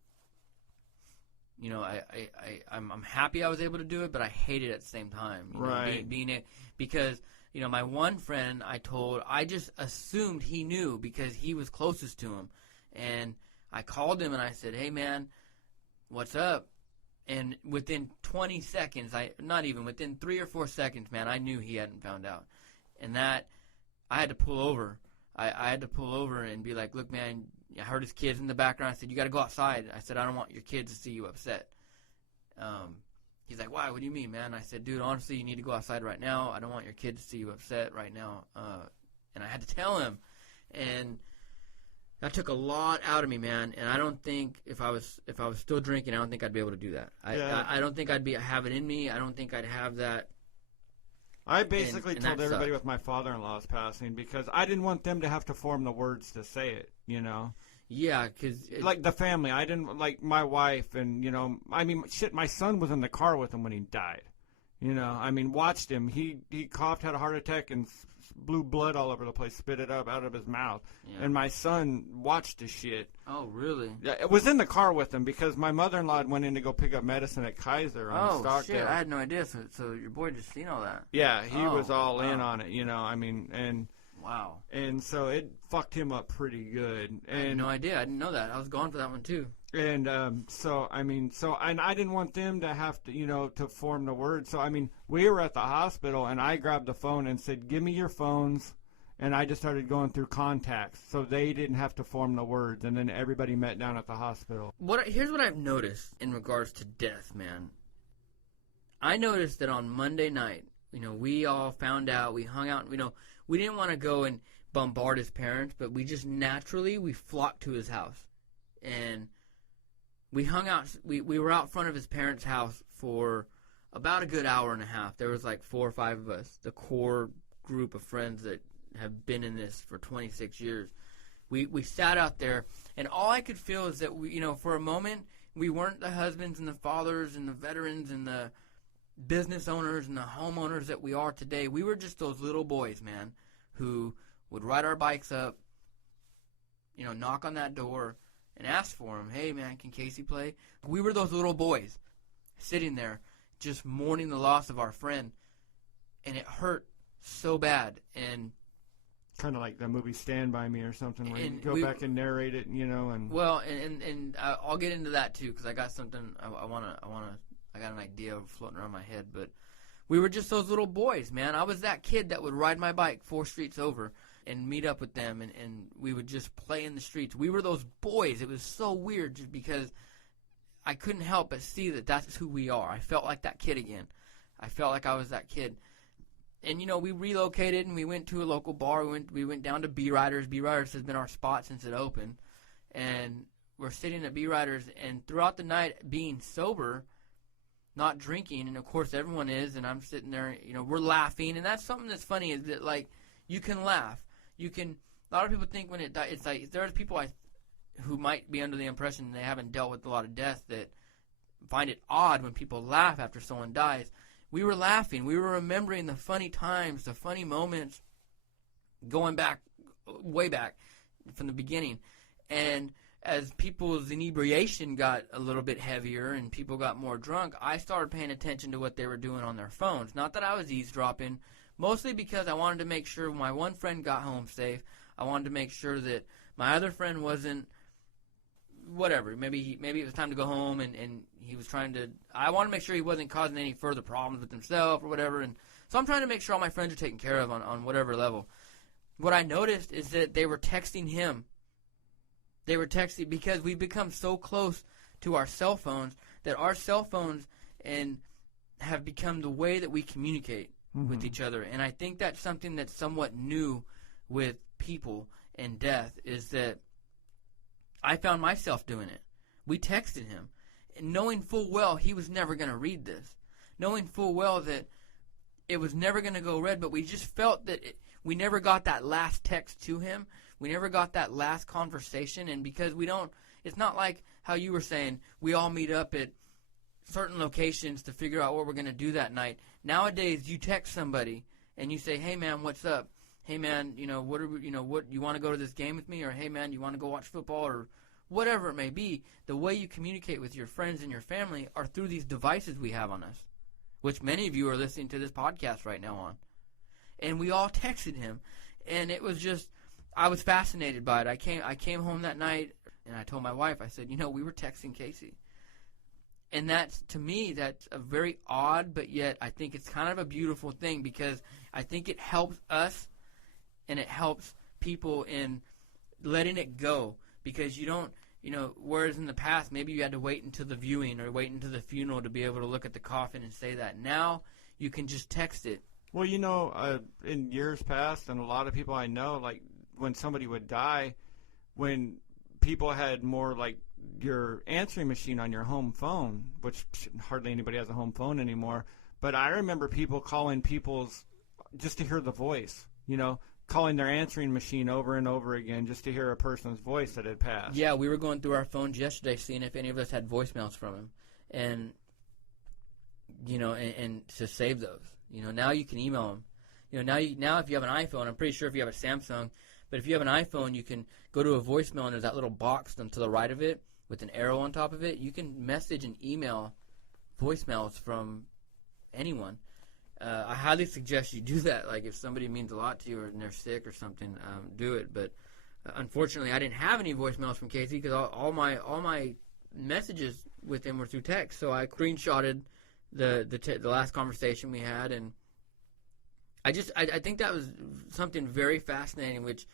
I'm happy I was able to do it, but I hate it at the same time. Right. Being it, because, my one friend I just assumed he knew because he was closest to him. And I called him and I said, hey, man, what's up? And within 20 seconds, within 3 or 4 seconds, man, I knew he hadn't found out. And that, I had to pull over. I had to pull over and be like, look, man, I heard his kids in the background. I said, you got to go outside. I said, I don't want your kids to see you upset. He's like, why? What do you mean, man? I said, dude, honestly, you need to go outside right now. I don't want your kids to see you upset right now. And I had to tell him. And that took a lot out of me, man. And I don't think if I was still drinking, I don't think I'd be able to do that. I don't think I'd have it in me. I don't think I'd have that. I basically told everybody with my father-in-law's passing, because I didn't want them to have to form the words to say it, Yeah, because... Like the family. I didn't, like my wife and, my son was in the car with him when he died. Watched him. He coughed, had a heart attack, and blew blood all over the place, spit it up out of his mouth. Yeah. And my son watched the shit. Oh, really? Yeah, it was in the car with him, because my mother-in-law went in to go pick up medicine at Kaiser on Stockdale. Oh, shit, I had no idea. So your boy just seen all that. Yeah, he was all in on it, and... Wow. And so it fucked him up pretty good. And I had no idea. I didn't know that. I was gone for that one, too. And and I didn't want them to have to, to form the words. So, we were at the hospital, and I grabbed the phone and said, give me your phones. And I just started going through contacts, so they didn't have to form the words. And then everybody met down at the hospital. Here's what I've noticed in regards to death, man. I noticed that on Monday night, we all found out, we hung out, we didn't want to go and bombard his parents, but we just naturally, we flocked to his house. And we hung out, we were out front of his parents' house for about a good hour and a half. There was like 4 or 5 of us, the core group of friends that have been in this for 26 years. We sat out there, and all I could feel is that for a moment, we weren't the husbands and the fathers and the veterans and the business owners and the homeowners that we are today. We were just those little boys, man, who would ride our bikes up, knock on that door and ask for him, hey, man, can Casey play? We were those little boys sitting there just mourning the loss of our friend. and it hurt so bad. And kind of like the movie Stand By Me or something, where you go back and narrate it, and well, and I'll get into that too, because I got something I got an idea floating around my head. But we were just those little boys, man. I was that kid that would ride my bike 4 streets over and meet up with them, and we would just play in the streets. We were those boys. It was so weird, just because I couldn't help but see that that's who we are. I felt like that kid again. I felt like I was that kid. And, we relocated, and we went to a local bar. We went down to B Riders. B Riders has been our spot since it opened. And we're sitting at B Riders, and throughout the night, being sober, not drinking, and of course everyone is, and I'm sitting there, we're laughing. And that's something that's funny, is that, like, you can laugh. A lot of people think when it's like, there's people who might be under the impression they haven't dealt with a lot of death that find it odd when people laugh after someone dies. We were laughing. We were remembering the funny times, the funny moments, going back, way back from the beginning. And as people's inebriation got a little bit heavier and people got more drunk, I started paying attention to what they were doing on their phones. Not that I was eavesdropping, mostly because I wanted to make sure my one friend got home safe. I wanted to make sure that my other friend wasn't, whatever, maybe it was time to go home, and he was trying to, I want to make sure he wasn't causing any further problems with himself or whatever, and so I'm trying to make sure all my friends are taken care of on whatever level. What I noticed is that they were texting him. They were texting, because we've become so close to our cell phones that our cell phones have become the way that we communicate with each other. And I think that's something that's somewhat new with people and death, is that I found myself doing it. We texted him, knowing full well he was never going to read this, knowing full well that it was never going to go read, but we just felt that we never got that last text to him. We never got that last conversation, and because it's not like how you were saying, we all meet up at certain locations to figure out what we're going to do that night. Nowadays, you text somebody, and you say, hey, man, what's up? Hey, man, what you want to go to this game with me? Or, hey, man, you want to go watch football? Or whatever it may be. The way you communicate with your friends and your family are through these devices we have on us, which many of you are listening to this podcast right now on. And we all texted him, and it was just, I was fascinated by it. I came home that night, and I told my wife, I said, we were texting Casey. And to me, that's a very odd, but yet I think it's kind of a beautiful thing, because I think it helps us and it helps people in letting it go, because you don't, whereas in the past maybe you had to wait until the viewing or wait until the funeral to be able to look at the coffin and say that. Now you can just text it. Well, in years past, and a lot of people I know, like when somebody would die, when people had more like your answering machine on your home phone, which hardly anybody has a home phone anymore, but I remember people calling just to hear the voice, calling their answering machine over and over again just to hear a person's voice that had passed. Yeah, we were going through our phones yesterday seeing if any of us had voicemails from him, and and to save those. Now you can email them. Now if you have an iPhone, I'm pretty sure if you have a Samsung, but if you have an iPhone, you can go to a voicemail, and there's that little box to the right of it with an arrow on top of it. You can message and email voicemails from anyone. I highly suggest you do that. Like if somebody means a lot to you and they're sick or something, do it. But unfortunately, I didn't have any voicemails from Casey, because all my messages with him were through text. So I screenshotted the last conversation we had, and I think that was something very fascinating. Which,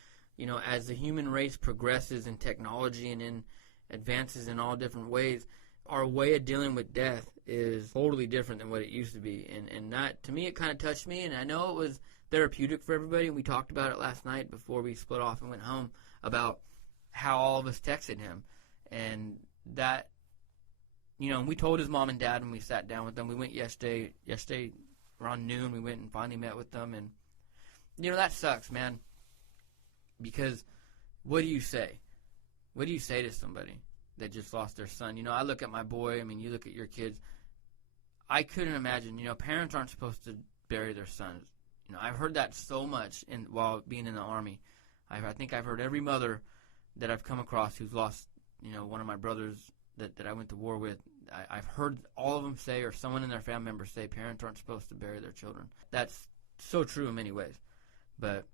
as the human race progresses in technology and in advances in all different ways, our way of dealing with death is totally different than what it used to be. And that, to me, it kind of touched me. And I know it was therapeutic for everybody. And we talked about it last night before we split off and went home, about how all of us texted him. And that, and we told his mom and dad when we sat down with them. We went yesterday around noon. We went and finally met with them. And, that sucks, man. Because what do you say? What do you say to somebody that just lost their son? I look at my boy. I mean, you look at your kids. I couldn't imagine. Parents aren't supposed to bury their sons. I've heard that so much while being in the Army. I think I've heard every mother that I've come across who's lost, one of my brothers that I went to war with. I've heard all of them say, or someone in their family member say, parents aren't supposed to bury their children. That's so true in many ways. But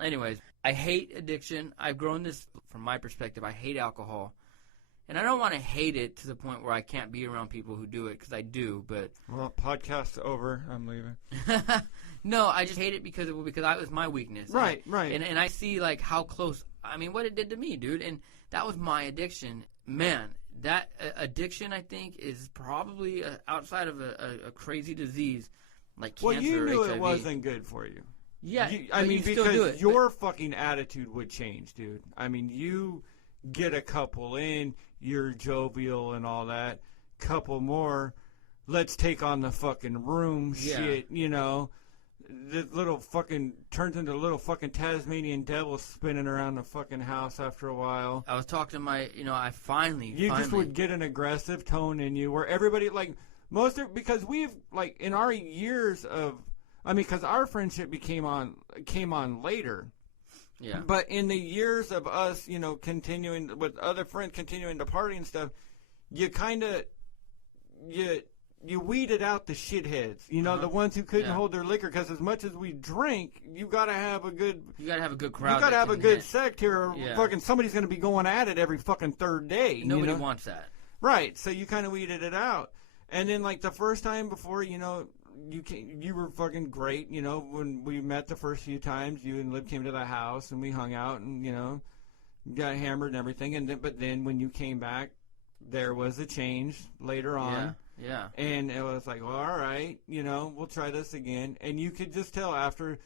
anyways, I hate addiction. I've grown this from my perspective. I hate alcohol. And I don't want to hate it to the point where I can't be around people who do it, because I do, but... Well, podcast's over. I'm leaving. No, I just hate it because it was my weakness. Right, right. And I see, like, how close... I mean, what it did to me, dude. And that was my addiction. Man, that addiction, I think, is probably outside of a crazy disease like cancer or Well, you knew HIV. it wasn't good for you. Yeah, I mean, you still do because it, your fucking attitude would change, dude. I mean, you get a couple in, you're jovial and all that. Couple more, let's take on the fucking room shit, you know. The little fucking turns into a little fucking Tasmanian devil spinning around the fucking house after a while. I was talking to my, I finally... Just would get an aggressive tone in you where everybody, like, because we've, like, in our years of, I mean, because our friendship came on later. Yeah. But in the years of us, continuing with other friends, continuing to party and stuff, you kind of, you weeded out the shitheads, the ones who couldn't hold their liquor, because as much as we drink, you got to have a good... You got to have a good crowd. You got to have a good sect here, or fucking somebody's going to be going at it every fucking third day. Nobody wants that. Right, so you kind of weeded it out. And then, like, the first time before, you were fucking great, when we met the first few times, you and Lib came to the house, and we hung out, and, got hammered and everything, but then when you came back, there was a change later on. Yeah. And it was like, well, all right, we'll try this again. And you could just tell after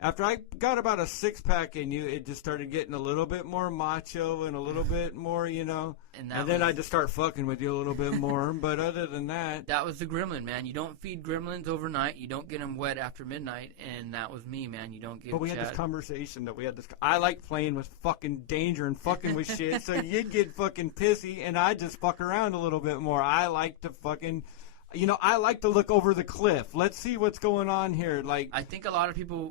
I got about a six-pack in you, it just started getting a little bit more macho and a little bit more, And then I just start fucking with you a little bit more. But other than that... That was the gremlin, man. You don't feed gremlins overnight. You don't get them wet after midnight. And that was me, man. You don't get... But we had this conversation that we had this... I like playing with fucking danger and fucking with shit. So you'd get fucking pissy, and I just fuck around a little bit more. I like to fucking... I like to look over the cliff. Let's see what's going on here. Like, I think a lot of people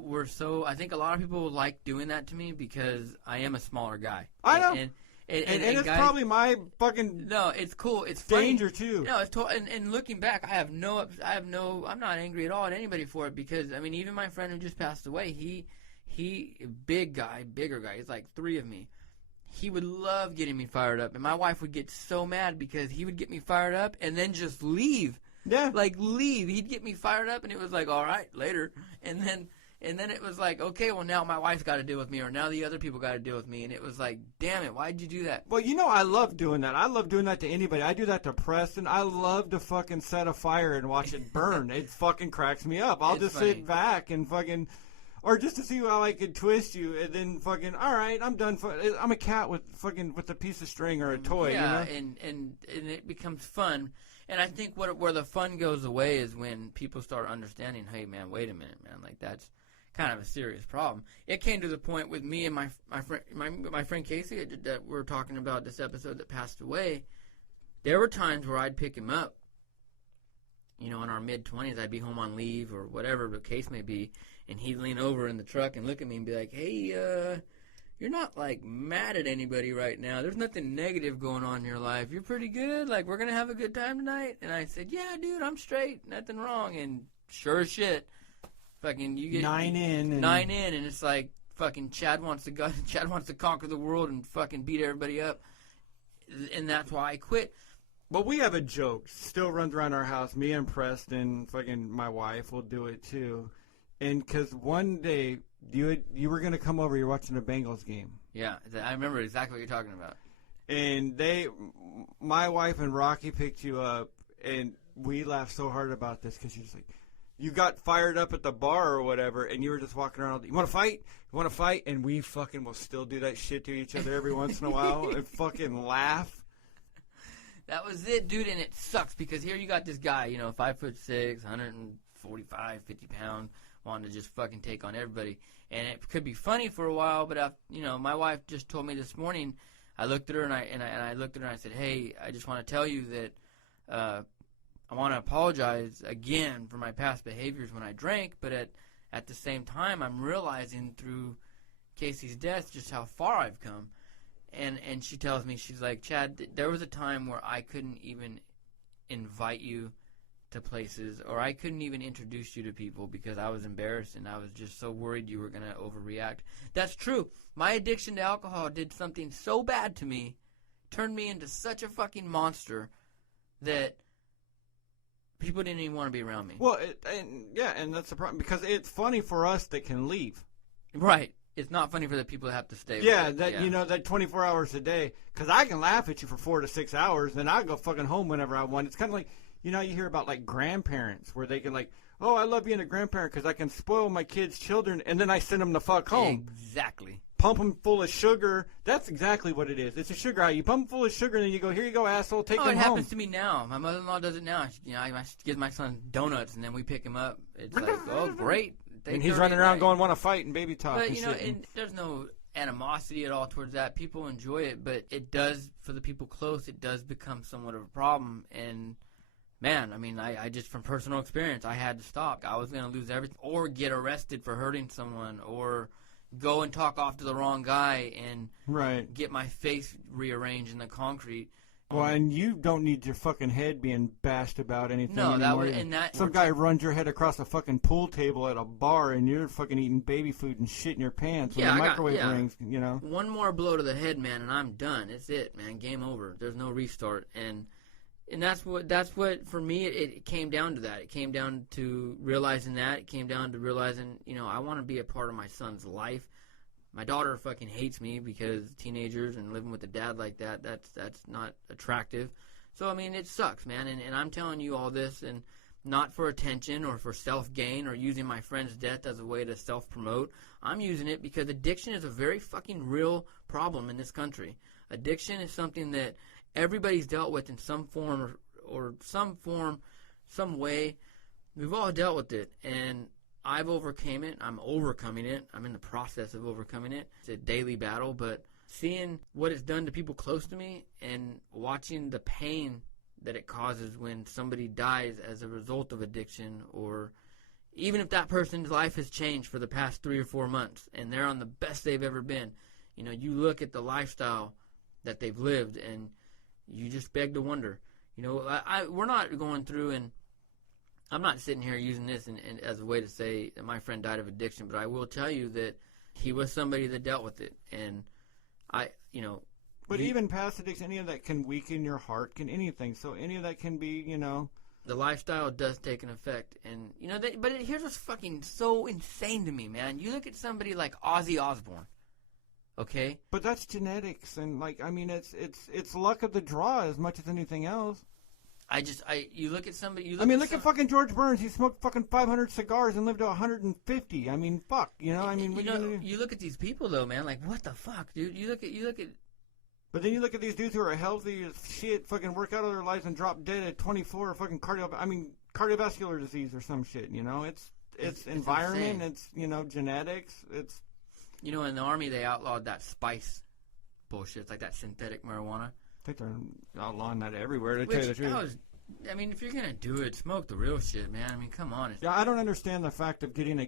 like doing that to me because I am a smaller guy. I know. And it's guys, probably my fucking... No, it's cool. It's danger, funny. too. No, it's and looking back, I'm not angry at all at anybody for it, because, I mean, even my friend who just passed away, he bigger guy. He's like three of me. He would love getting me fired up, and my wife would get so mad because he would get me fired up and then just leave. Yeah. Like, leave. He'd get me fired up, and it was like, all right, later. And then it was like, okay, well, now my wife's got to deal with me, or now the other people got to deal with me. And it was like, damn it, why'd you do that? Well, I love doing that. I love doing that to anybody. I do that to Preston. I love to fucking set a fire and watch it burn. It fucking cracks me up. I'll just sit back and fucking... Or just to see how I could twist you, and then fucking, all right, I'm done. I'm a cat with a piece of string or a toy. Yeah, and it becomes fun. And I think where the fun goes away is when people start understanding, hey, man, wait a minute, man. Like, that's kind of a serious problem. It came to the point with me and my friend Casey that we're talking about this episode that passed away. There were times where I'd pick him up, in our mid-20s. I'd be home on leave or whatever the case may be, and he'd lean over in the truck and look at me and be like, hey, you're not, like, mad at anybody right now. There's nothing negative going on in your life. You're pretty good. Like, we're going to have a good time tonight. And I said, yeah, dude, I'm straight. Nothing wrong. And sure as shit, fucking you get... Nine in, and it's like fucking Chad wants to conquer the world and fucking beat everybody up. And that's why I quit. But we have a joke. Still runs around our house. Me and Preston, fucking my wife, will do it too. And because one day... You were going to come over. You're watching a Bengals game. Yeah, I remember exactly what you're talking about. And my wife and Rocky picked you up, and we laughed so hard about this because you're just like, you got fired up at the bar or whatever, and you were just walking around. You want to fight? You want to fight? And we fucking will still do that shit to each other every once in a while and fucking laugh. That was it, dude, and it sucks because here you got this guy, 5'6", 145, 50 pounds, wanting to just fucking take on everybody. And it could be funny for a while, but my wife just told me this morning. I looked at her and I looked at her and I said, "Hey, I just want to tell you that I want to apologize again for my past behaviors when I drank, but at the same time, I'm realizing through Casey's death just how far I've come." And she tells me, she's like, "Chad, there was a time where I couldn't even invite you to places, or I couldn't even introduce you to people because I was embarrassed and I was just so worried you were going to overreact. That's true. My addiction to alcohol did something so bad to me, turned me into such a fucking monster that people didn't even want to be around me. Well, and that's the problem, because it's funny for us that can leave. Right. It's not funny for the people that have to stay. Yeah, with it. that, you know, that 24 hours a day, because I can laugh at you for 4 to 6 hours, then I go fucking home whenever I want. It's kind of like, you know, you hear about like grandparents where they can like, oh, I love being a grandparent because I can spoil my kids' children, and then I send them the fuck home. Exactly. Pump them full of sugar. That's exactly what it is. It's a sugar high. You pump them full of sugar, and then you go, here you go, asshole, take them home. It happens to me now. My mother-in-law does it now. I give my son donuts, and then we pick him up. It's like, oh, great. And he's running around going, want to fight and baby talk. But, and you know, shit. and there's no animosity at all towards that. People enjoy it, but it does, for the people close, it does become somewhat of a problem. And, man, I mean, I just, from personal experience, I had to stop. I was going to lose everything, or get arrested for hurting someone, or go and talk off to the wrong guy and get my face rearranged in the concrete. Well, and you don't need your fucking head being bashed about anything anymore. That was, and that some guy runs your head across a fucking pool table at a bar, and you're fucking eating baby food and shit in your pants when the microwave rings. You know, one more blow to the head, man, and I'm done. It's it, man. Game over. There's no restart, and that's what for me it came down to that. It came down to realizing that. It came down to realizing, you know, I want to be a part of my son's life. My daughter fucking hates me because teenagers and living with a dad like that's not attractive. So, I mean, it sucks, man. And I'm telling you all this, and not for attention or for self-gain or using my friend's death as a way to self-promote. I'm using it because addiction is a very fucking real problem in this country. Addiction is something that everybody's dealt with in some form or some way. We've all dealt with it, and I've overcame it. I'm overcoming it. I'm in the process of overcoming it. It's a daily battle, but seeing what it's done to people close to me and watching the pain that it causes when somebody dies as a result of addiction, or even if that person's life has changed for the past 3 or 4 months and they're on the best they've ever been, you know, you look at the lifestyle that they've lived and you just beg to wonder. You know, we're not going through, and I'm not sitting here using this as a way to say that my friend died of addiction, but I will tell you that he was somebody that dealt with it. And But even past addiction, any of that can weaken your heart, can anything. So any of that can be, you know. The lifestyle does take an effect. And, you know, here's what's fucking so insane to me, man. You look at somebody like Ozzy Osbourne, okay? But that's genetics. And, like, I mean, it's luck of the draw as much as anything else. You look at somebody. Look at fucking George Burns. He smoked fucking 500 cigars and lived to 150. I mean, fuck. You know, I mean, you look at these people though, man. Like, what the fuck, dude? You look at. But then you look at these dudes who are healthy as shit, fucking work out of their lives and drop dead at 24, or fucking cardiovascular disease or some shit. You know, it's environment. It's, you know, genetics. It's. You know, in the Army they outlawed that spice bullshit. It's like that synthetic marijuana. I think they're outlawing that everywhere, to tell you the truth. If you're going to do it, smoke the real shit, man. I mean, come on. Yeah, I don't understand the fact of making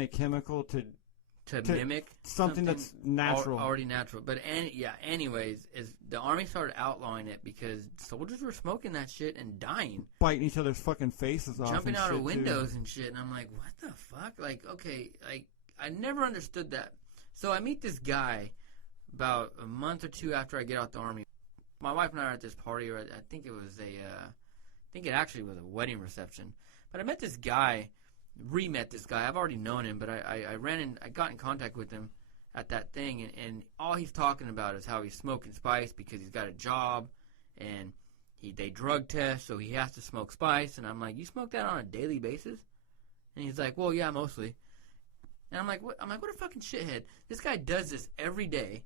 a chemical to mimic something that's natural. Already natural. But, anyways, the Army started outlawing it because soldiers were smoking that shit and dying. Biting each other's fucking faces off. Jumping out of windows too. And shit. And I'm like, what the fuck? Like, okay, like, I never understood that. So I meet this guy about a month or two after I get out the Army. My wife and I are at this party, or I think it actually was a wedding reception. But I met this guy, re-met this guy. I've already known him, but I got in contact with him at that thing, and all he's talking about is how he's smoking spice because he's got a job, and they drug test, so he has to smoke spice. And I'm like, you smoke that on a daily basis? And he's like, well, yeah, mostly. And I'm like, what a fucking shithead. This guy does this every day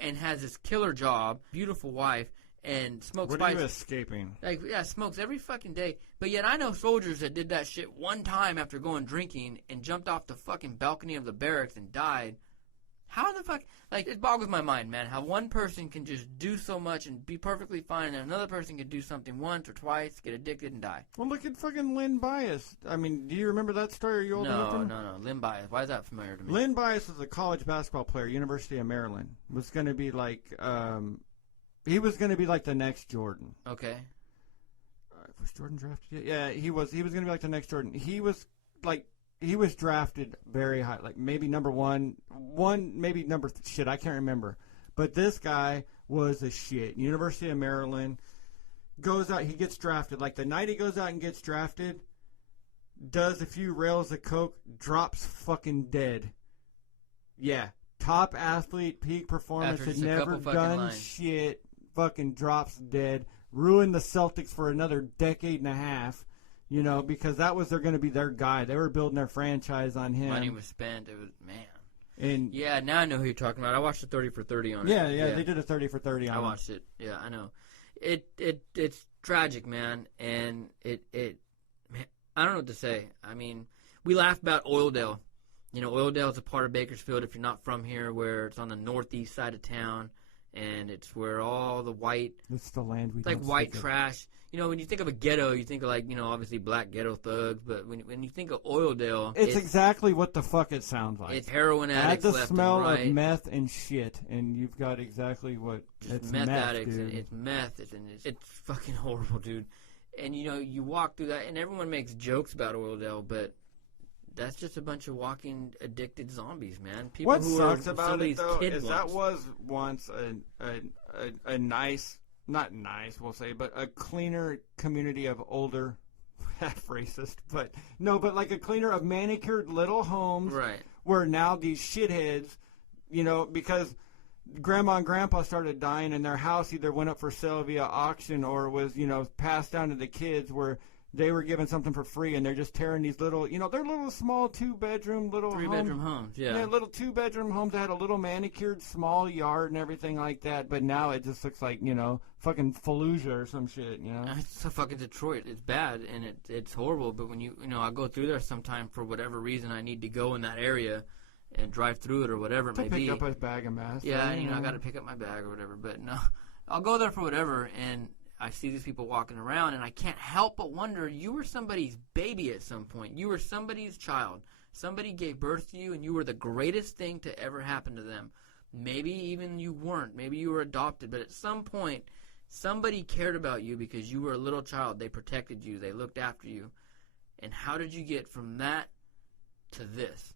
and has this killer job, beautiful wife, and smokes spice. What are you escaping? Like, yeah, smokes every fucking day. But yet I know soldiers that did that shit one time after going drinking and jumped off the fucking balcony of the barracks and died. How the fuck? Like, it boggles my mind, man, how one person can just do so much and be perfectly fine, and another person can do something once or twice, get addicted, and die. Well, look at fucking Lynn Bias. I mean, do you remember that story? Are you old enough to No. Lynn Bias. Why is that familiar to me? Lynn Bias was a college basketball player, University of Maryland. Was going to be like, he was going to be like the next Jordan. Okay. Was Jordan drafted yet? Yeah, he was. He was going to be like the next Jordan. He was drafted very high, like maybe number one, maybe number shit. I can't remember. But this guy was a shit. University of Maryland goes out. He gets drafted. Like the night he goes out and gets drafted, does a few rails of coke, drops fucking dead. Yeah, top athlete, peak performance, had never done shit. Fucking drops dead. Ruined the Celtics for another decade and a half, you know, because that was going to be their guy. They were building their franchise on him. Money was spent. It was, man. And yeah, now I know who you're talking about. I watched the 30 for 30 on it. Yeah, they did a 30 for 30 on it. I watched it. Yeah, I know. It's tragic, man, and man, I don't know what to say. I mean, we laugh about Oildale. You know, Oildale is a part of Bakersfield, if you're not from here, where it's on the northeast side of town. And it's where all the white, it's the land we it's like white trash. You know, when you think of a ghetto, you think of like, you know, obviously black ghetto thugs. But when you think of Oildale, it's exactly what the fuck it sounds like. It's heroin addicts add the left smell and right. of meth and shit, and you've got exactly what it's meth addicts, dude. and it's meth, it's fucking horrible, dude. And you know, you walk through that, and everyone makes jokes about Oildale, but that's just a bunch of walking addicted zombies, man. People what who sucks are about it, though, is once. that was once a nice, not nice, we'll say, but a cleaner community of older, half racist, but like a cleaner of manicured little homes, right? Where now these shitheads, you know, because Grandma and Grandpa started dying, and their house either went up for sale via auction or was, you know, passed down to the kids where they were given something for free, and they're just tearing these little, you know, they're little small 2-bedroom, little 3-bedroom homes, yeah, little 2-bedroom homes that had a little manicured small yard and everything like that. But now it just looks like, you know, fucking Fallujah or some shit, you know. It's a fucking Detroit. It's bad and it's horrible. But when you know, I go through there sometime for whatever reason. I need to go in that area and drive through it or whatever it may be. To pick up a bag of meth. Yeah, you know, I got to pick up my bag or whatever. But no, I'll go there for whatever and I see these people walking around, and I can't help but wonder, you were somebody's baby at some point. You were somebody's child. Somebody gave birth to you, and you were the greatest thing to ever happen to them. Maybe even you weren't. Maybe you were adopted. But at some point, somebody cared about you because you were a little child. They protected you. They looked after you. And how did you get from that to this?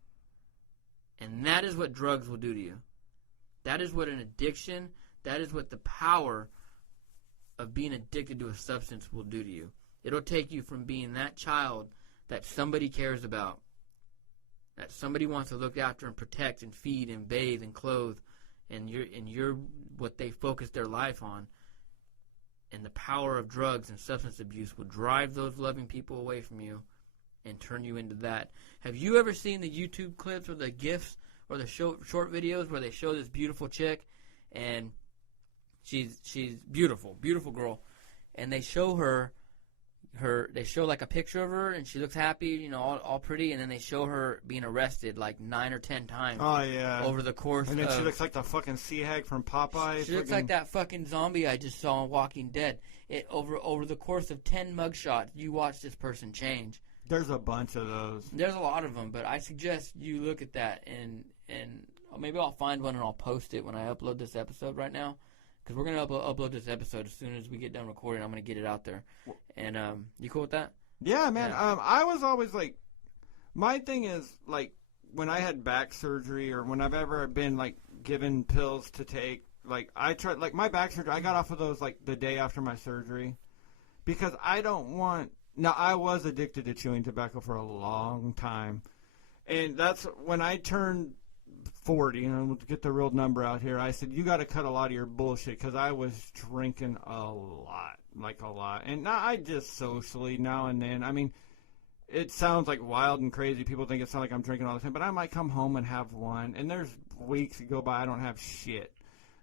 And that is what drugs will do to you. That is what an addiction, that is what the power of being addicted to a substance will do to you. It'll take you from being that child that somebody cares about, that somebody wants to look after and protect and feed and bathe and clothe, and you're what they focus their life on. And the power of drugs and substance abuse will drive those loving people away from you and turn you into that. Have you ever seen the YouTube clips or the GIFs or the short videos where they show this beautiful chick and she's beautiful girl, and they show they show like a picture of her and she looks happy, you know, all pretty, and then they show her being arrested like 9 or 10 times. Oh yeah. Over the course. And then she looks like the fucking sea hag from Popeye. She looks like that fucking zombie I just saw on Walking Dead. Over the course of 10 mugshots, you watch this person change. There's a bunch of those. There's a lot of them, but I suggest you look at that and maybe I'll find one and I'll post it when I upload this episode right now. Because we're going to upload this episode as soon as we get done recording. I'm going to get it out there. And you cool with that? Yeah, man. Yeah. I was always like, my thing is, like, when I had back surgery or when I've ever been, like, given pills to take, like, I tried, like, my back surgery, I got off of those, like, the day after my surgery. Because I don't want, now, I was addicted to chewing tobacco for a long time. And that's when I turned 40, you know, to get the real number out here, I said, you got to cut a lot of your bullshit, because I was drinking a lot. And now I just socially, now and then, I mean, it sounds like wild and crazy. People think it sounds like I'm drinking all the time, but I might come home and have one, and there's weeks that go by I don't have shit.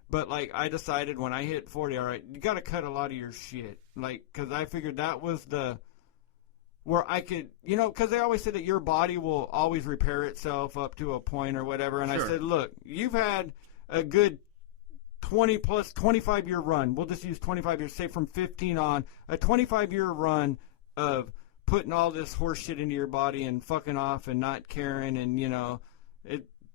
But, like, I decided when I hit 40, all right, you got to cut a lot of your shit, like, because I figured that was where I could, you know, because they always say that your body will always repair itself up to a point or whatever. And sure. I said, look, you've had a good 25-year run. We'll just use 25 years, say from 15 on, a 25-year run of putting all this horse shit into your body and fucking off and not caring and, you know,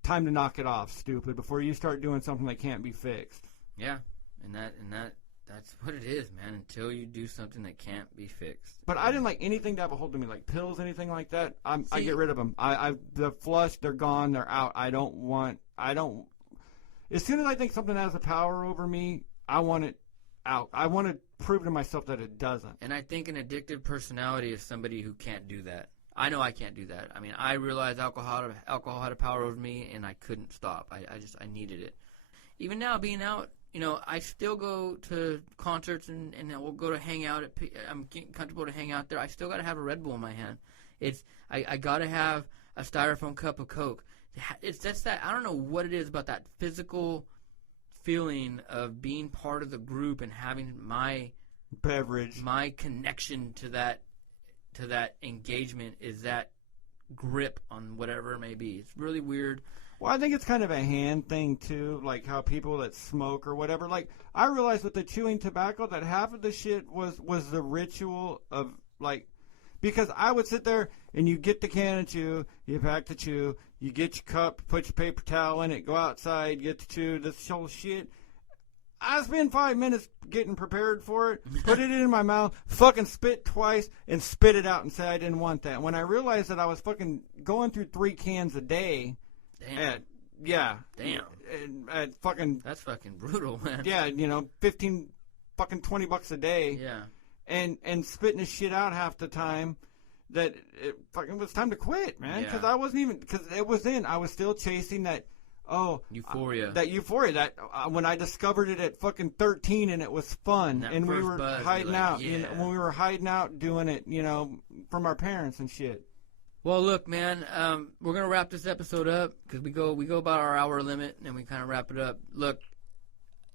time to knock it off, stupid, before you start doing something that can't be fixed. Yeah, and that That's what it is, man, until you do something that can't be fixed. But I didn't like anything to have a hold of me, like pills, anything like that. I get rid of them. They're flushed, they're gone, they're out. I don't. As soon as I think something has a power over me, I want it out. I want to prove to myself that it doesn't. And I think an addictive personality is somebody who can't do that. I know I can't do that. I mean, I realized alcohol had a power over me, and I couldn't stop. I needed it. Even now, being out, you know, I still go to concerts and we'll go to hang out. I'm getting comfortable to hang out there. I still got to have a Red Bull in my hand. I got to have a styrofoam cup of Coke. It's just that, I don't know what it is about that physical feeling of being part of the group and having my beverage, my connection to that engagement is that grip on whatever it may be. It's really weird. Well, I think it's kind of a hand thing, too, like how people that smoke or whatever. Like, I realized with the chewing tobacco that half of the shit was the ritual of, like, because I would sit there and you get the can of chew, you pack the chew, you get your cup, put your paper towel in it, go outside, get the chew, this whole shit. I spend 5 minutes getting prepared for it, put it in my mouth, fucking spit twice, and spit it out and say I didn't want that. When I realized that I was fucking going through 3 cans a day. Damn. Damn. At fucking. That's fucking brutal, man. Yeah, you know, 15, fucking $20 a day. Yeah. And spitting the shit out half the time. That it fucking was time to quit, man. Because Yeah. I wasn't even. Because it was I was still chasing that. Euphoria. That euphoria. That when I discovered it at fucking 13 and it was fun and we were hiding out. Yeah. You know, when we were hiding out doing it, you know, from our parents and shit. Well, look, man, we're gonna wrap this episode up because we go about our hour limit and we kind of wrap it up. Look,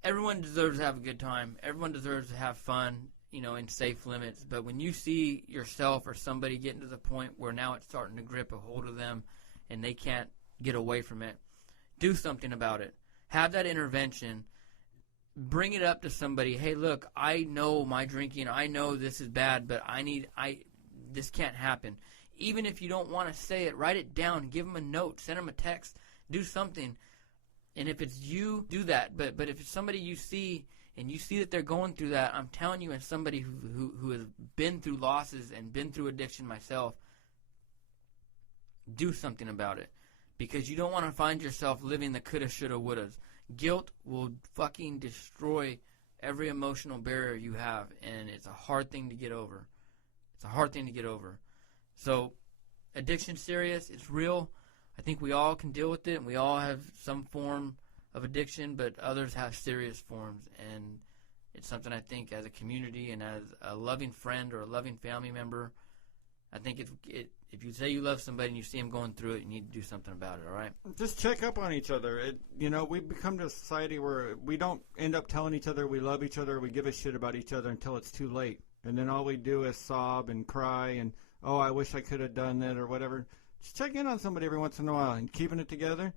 everyone deserves to have a good time. Everyone deserves to have fun, you know, in safe limits. But when you see yourself or somebody getting to the point where now it's starting to grip a hold of them and they can't get away from it, do something about it. Have that intervention. Bring it up to somebody. Hey, look, I know my drinking. I know this is bad, but this can't happen. Even if you don't want to say it, write it down. Give them a note. Send them a text. Do something. And if it's you, do that. But if it's somebody you see and you see that they're going through that, I'm telling you, as somebody who has been through losses and been through addiction myself, do something about it. Because you don't want to find yourself living the coulda, shoulda, wouldas. Guilt will fucking destroy every emotional barrier you have, and it's a hard thing to get over. It's a hard thing to get over. So, addiction's serious. It's real. I think we all can deal with it, and we all have some form of addiction, but others have serious forms. And it's something I think as a community and as a loving friend or a loving family member, I think if you say you love somebody and you see them going through it, you need to do something about it, all right? Just check up on each other. You know, we've become to a society where we don't end up telling each other we love each other, we give a shit about each other until it's too late. And then all we do is sob and cry and, oh, I wish I could have done that or whatever. Just check in on somebody every once in a while and keeping it together.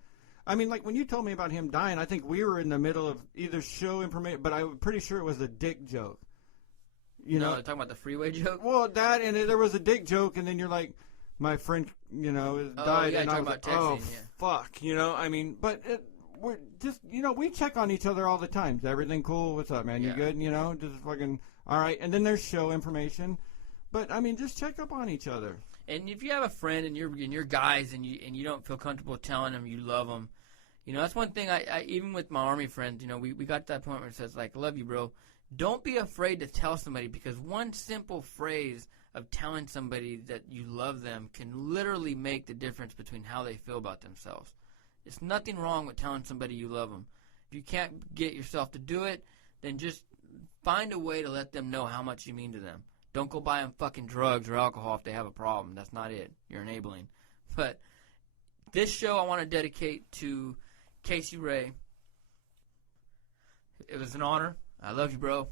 I mean, like when you told me about him dying, I think we were in the middle of either show information, but I'm pretty sure it was a dick joke. You know, talking about the freeway joke? Well, that, and there was a dick joke, and then you're like, my friend, you know, died, yeah, and I was like, texting, fuck, you know, I mean, but we're just, you know, we check on each other all the time. Is everything cool? What's up, man? You good? You know, just fucking, all right. And then there's show information, but I mean, just check up on each other. And if you have a friend and you're guys and you don't feel comfortable telling them you love them, you know, that's one thing I even with my Army friends, you know, we got to that point where it says, like, love you, bro. Don't be afraid to tell somebody, because one simple phrase of telling somebody that you love them can literally make the difference between how they feel about themselves. There's nothing wrong with telling somebody you love them. If you can't get yourself to do it, then just find a way to let them know how much you mean to them. Don't go buy them fucking drugs or alcohol if they have a problem. That's not it. You're enabling. But this show I want to dedicate to Casey Ray. It was an honor. I love you, bro.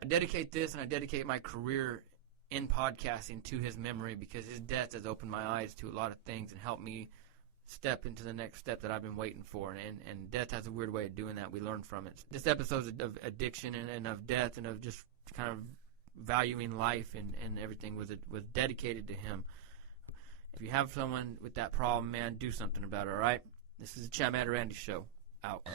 I dedicate this and I dedicate my career in podcasting to his memory, because his death has opened my eyes to a lot of things and helped me step into the next step that I've been waiting for. And death has a weird way of doing that. We learn from it. This episode of addiction and of death and of just kind of valuing life and everything was dedicated to him. If you have someone with that problem, man, do something about it, all right? This is the Chadman and Randy Show. Out.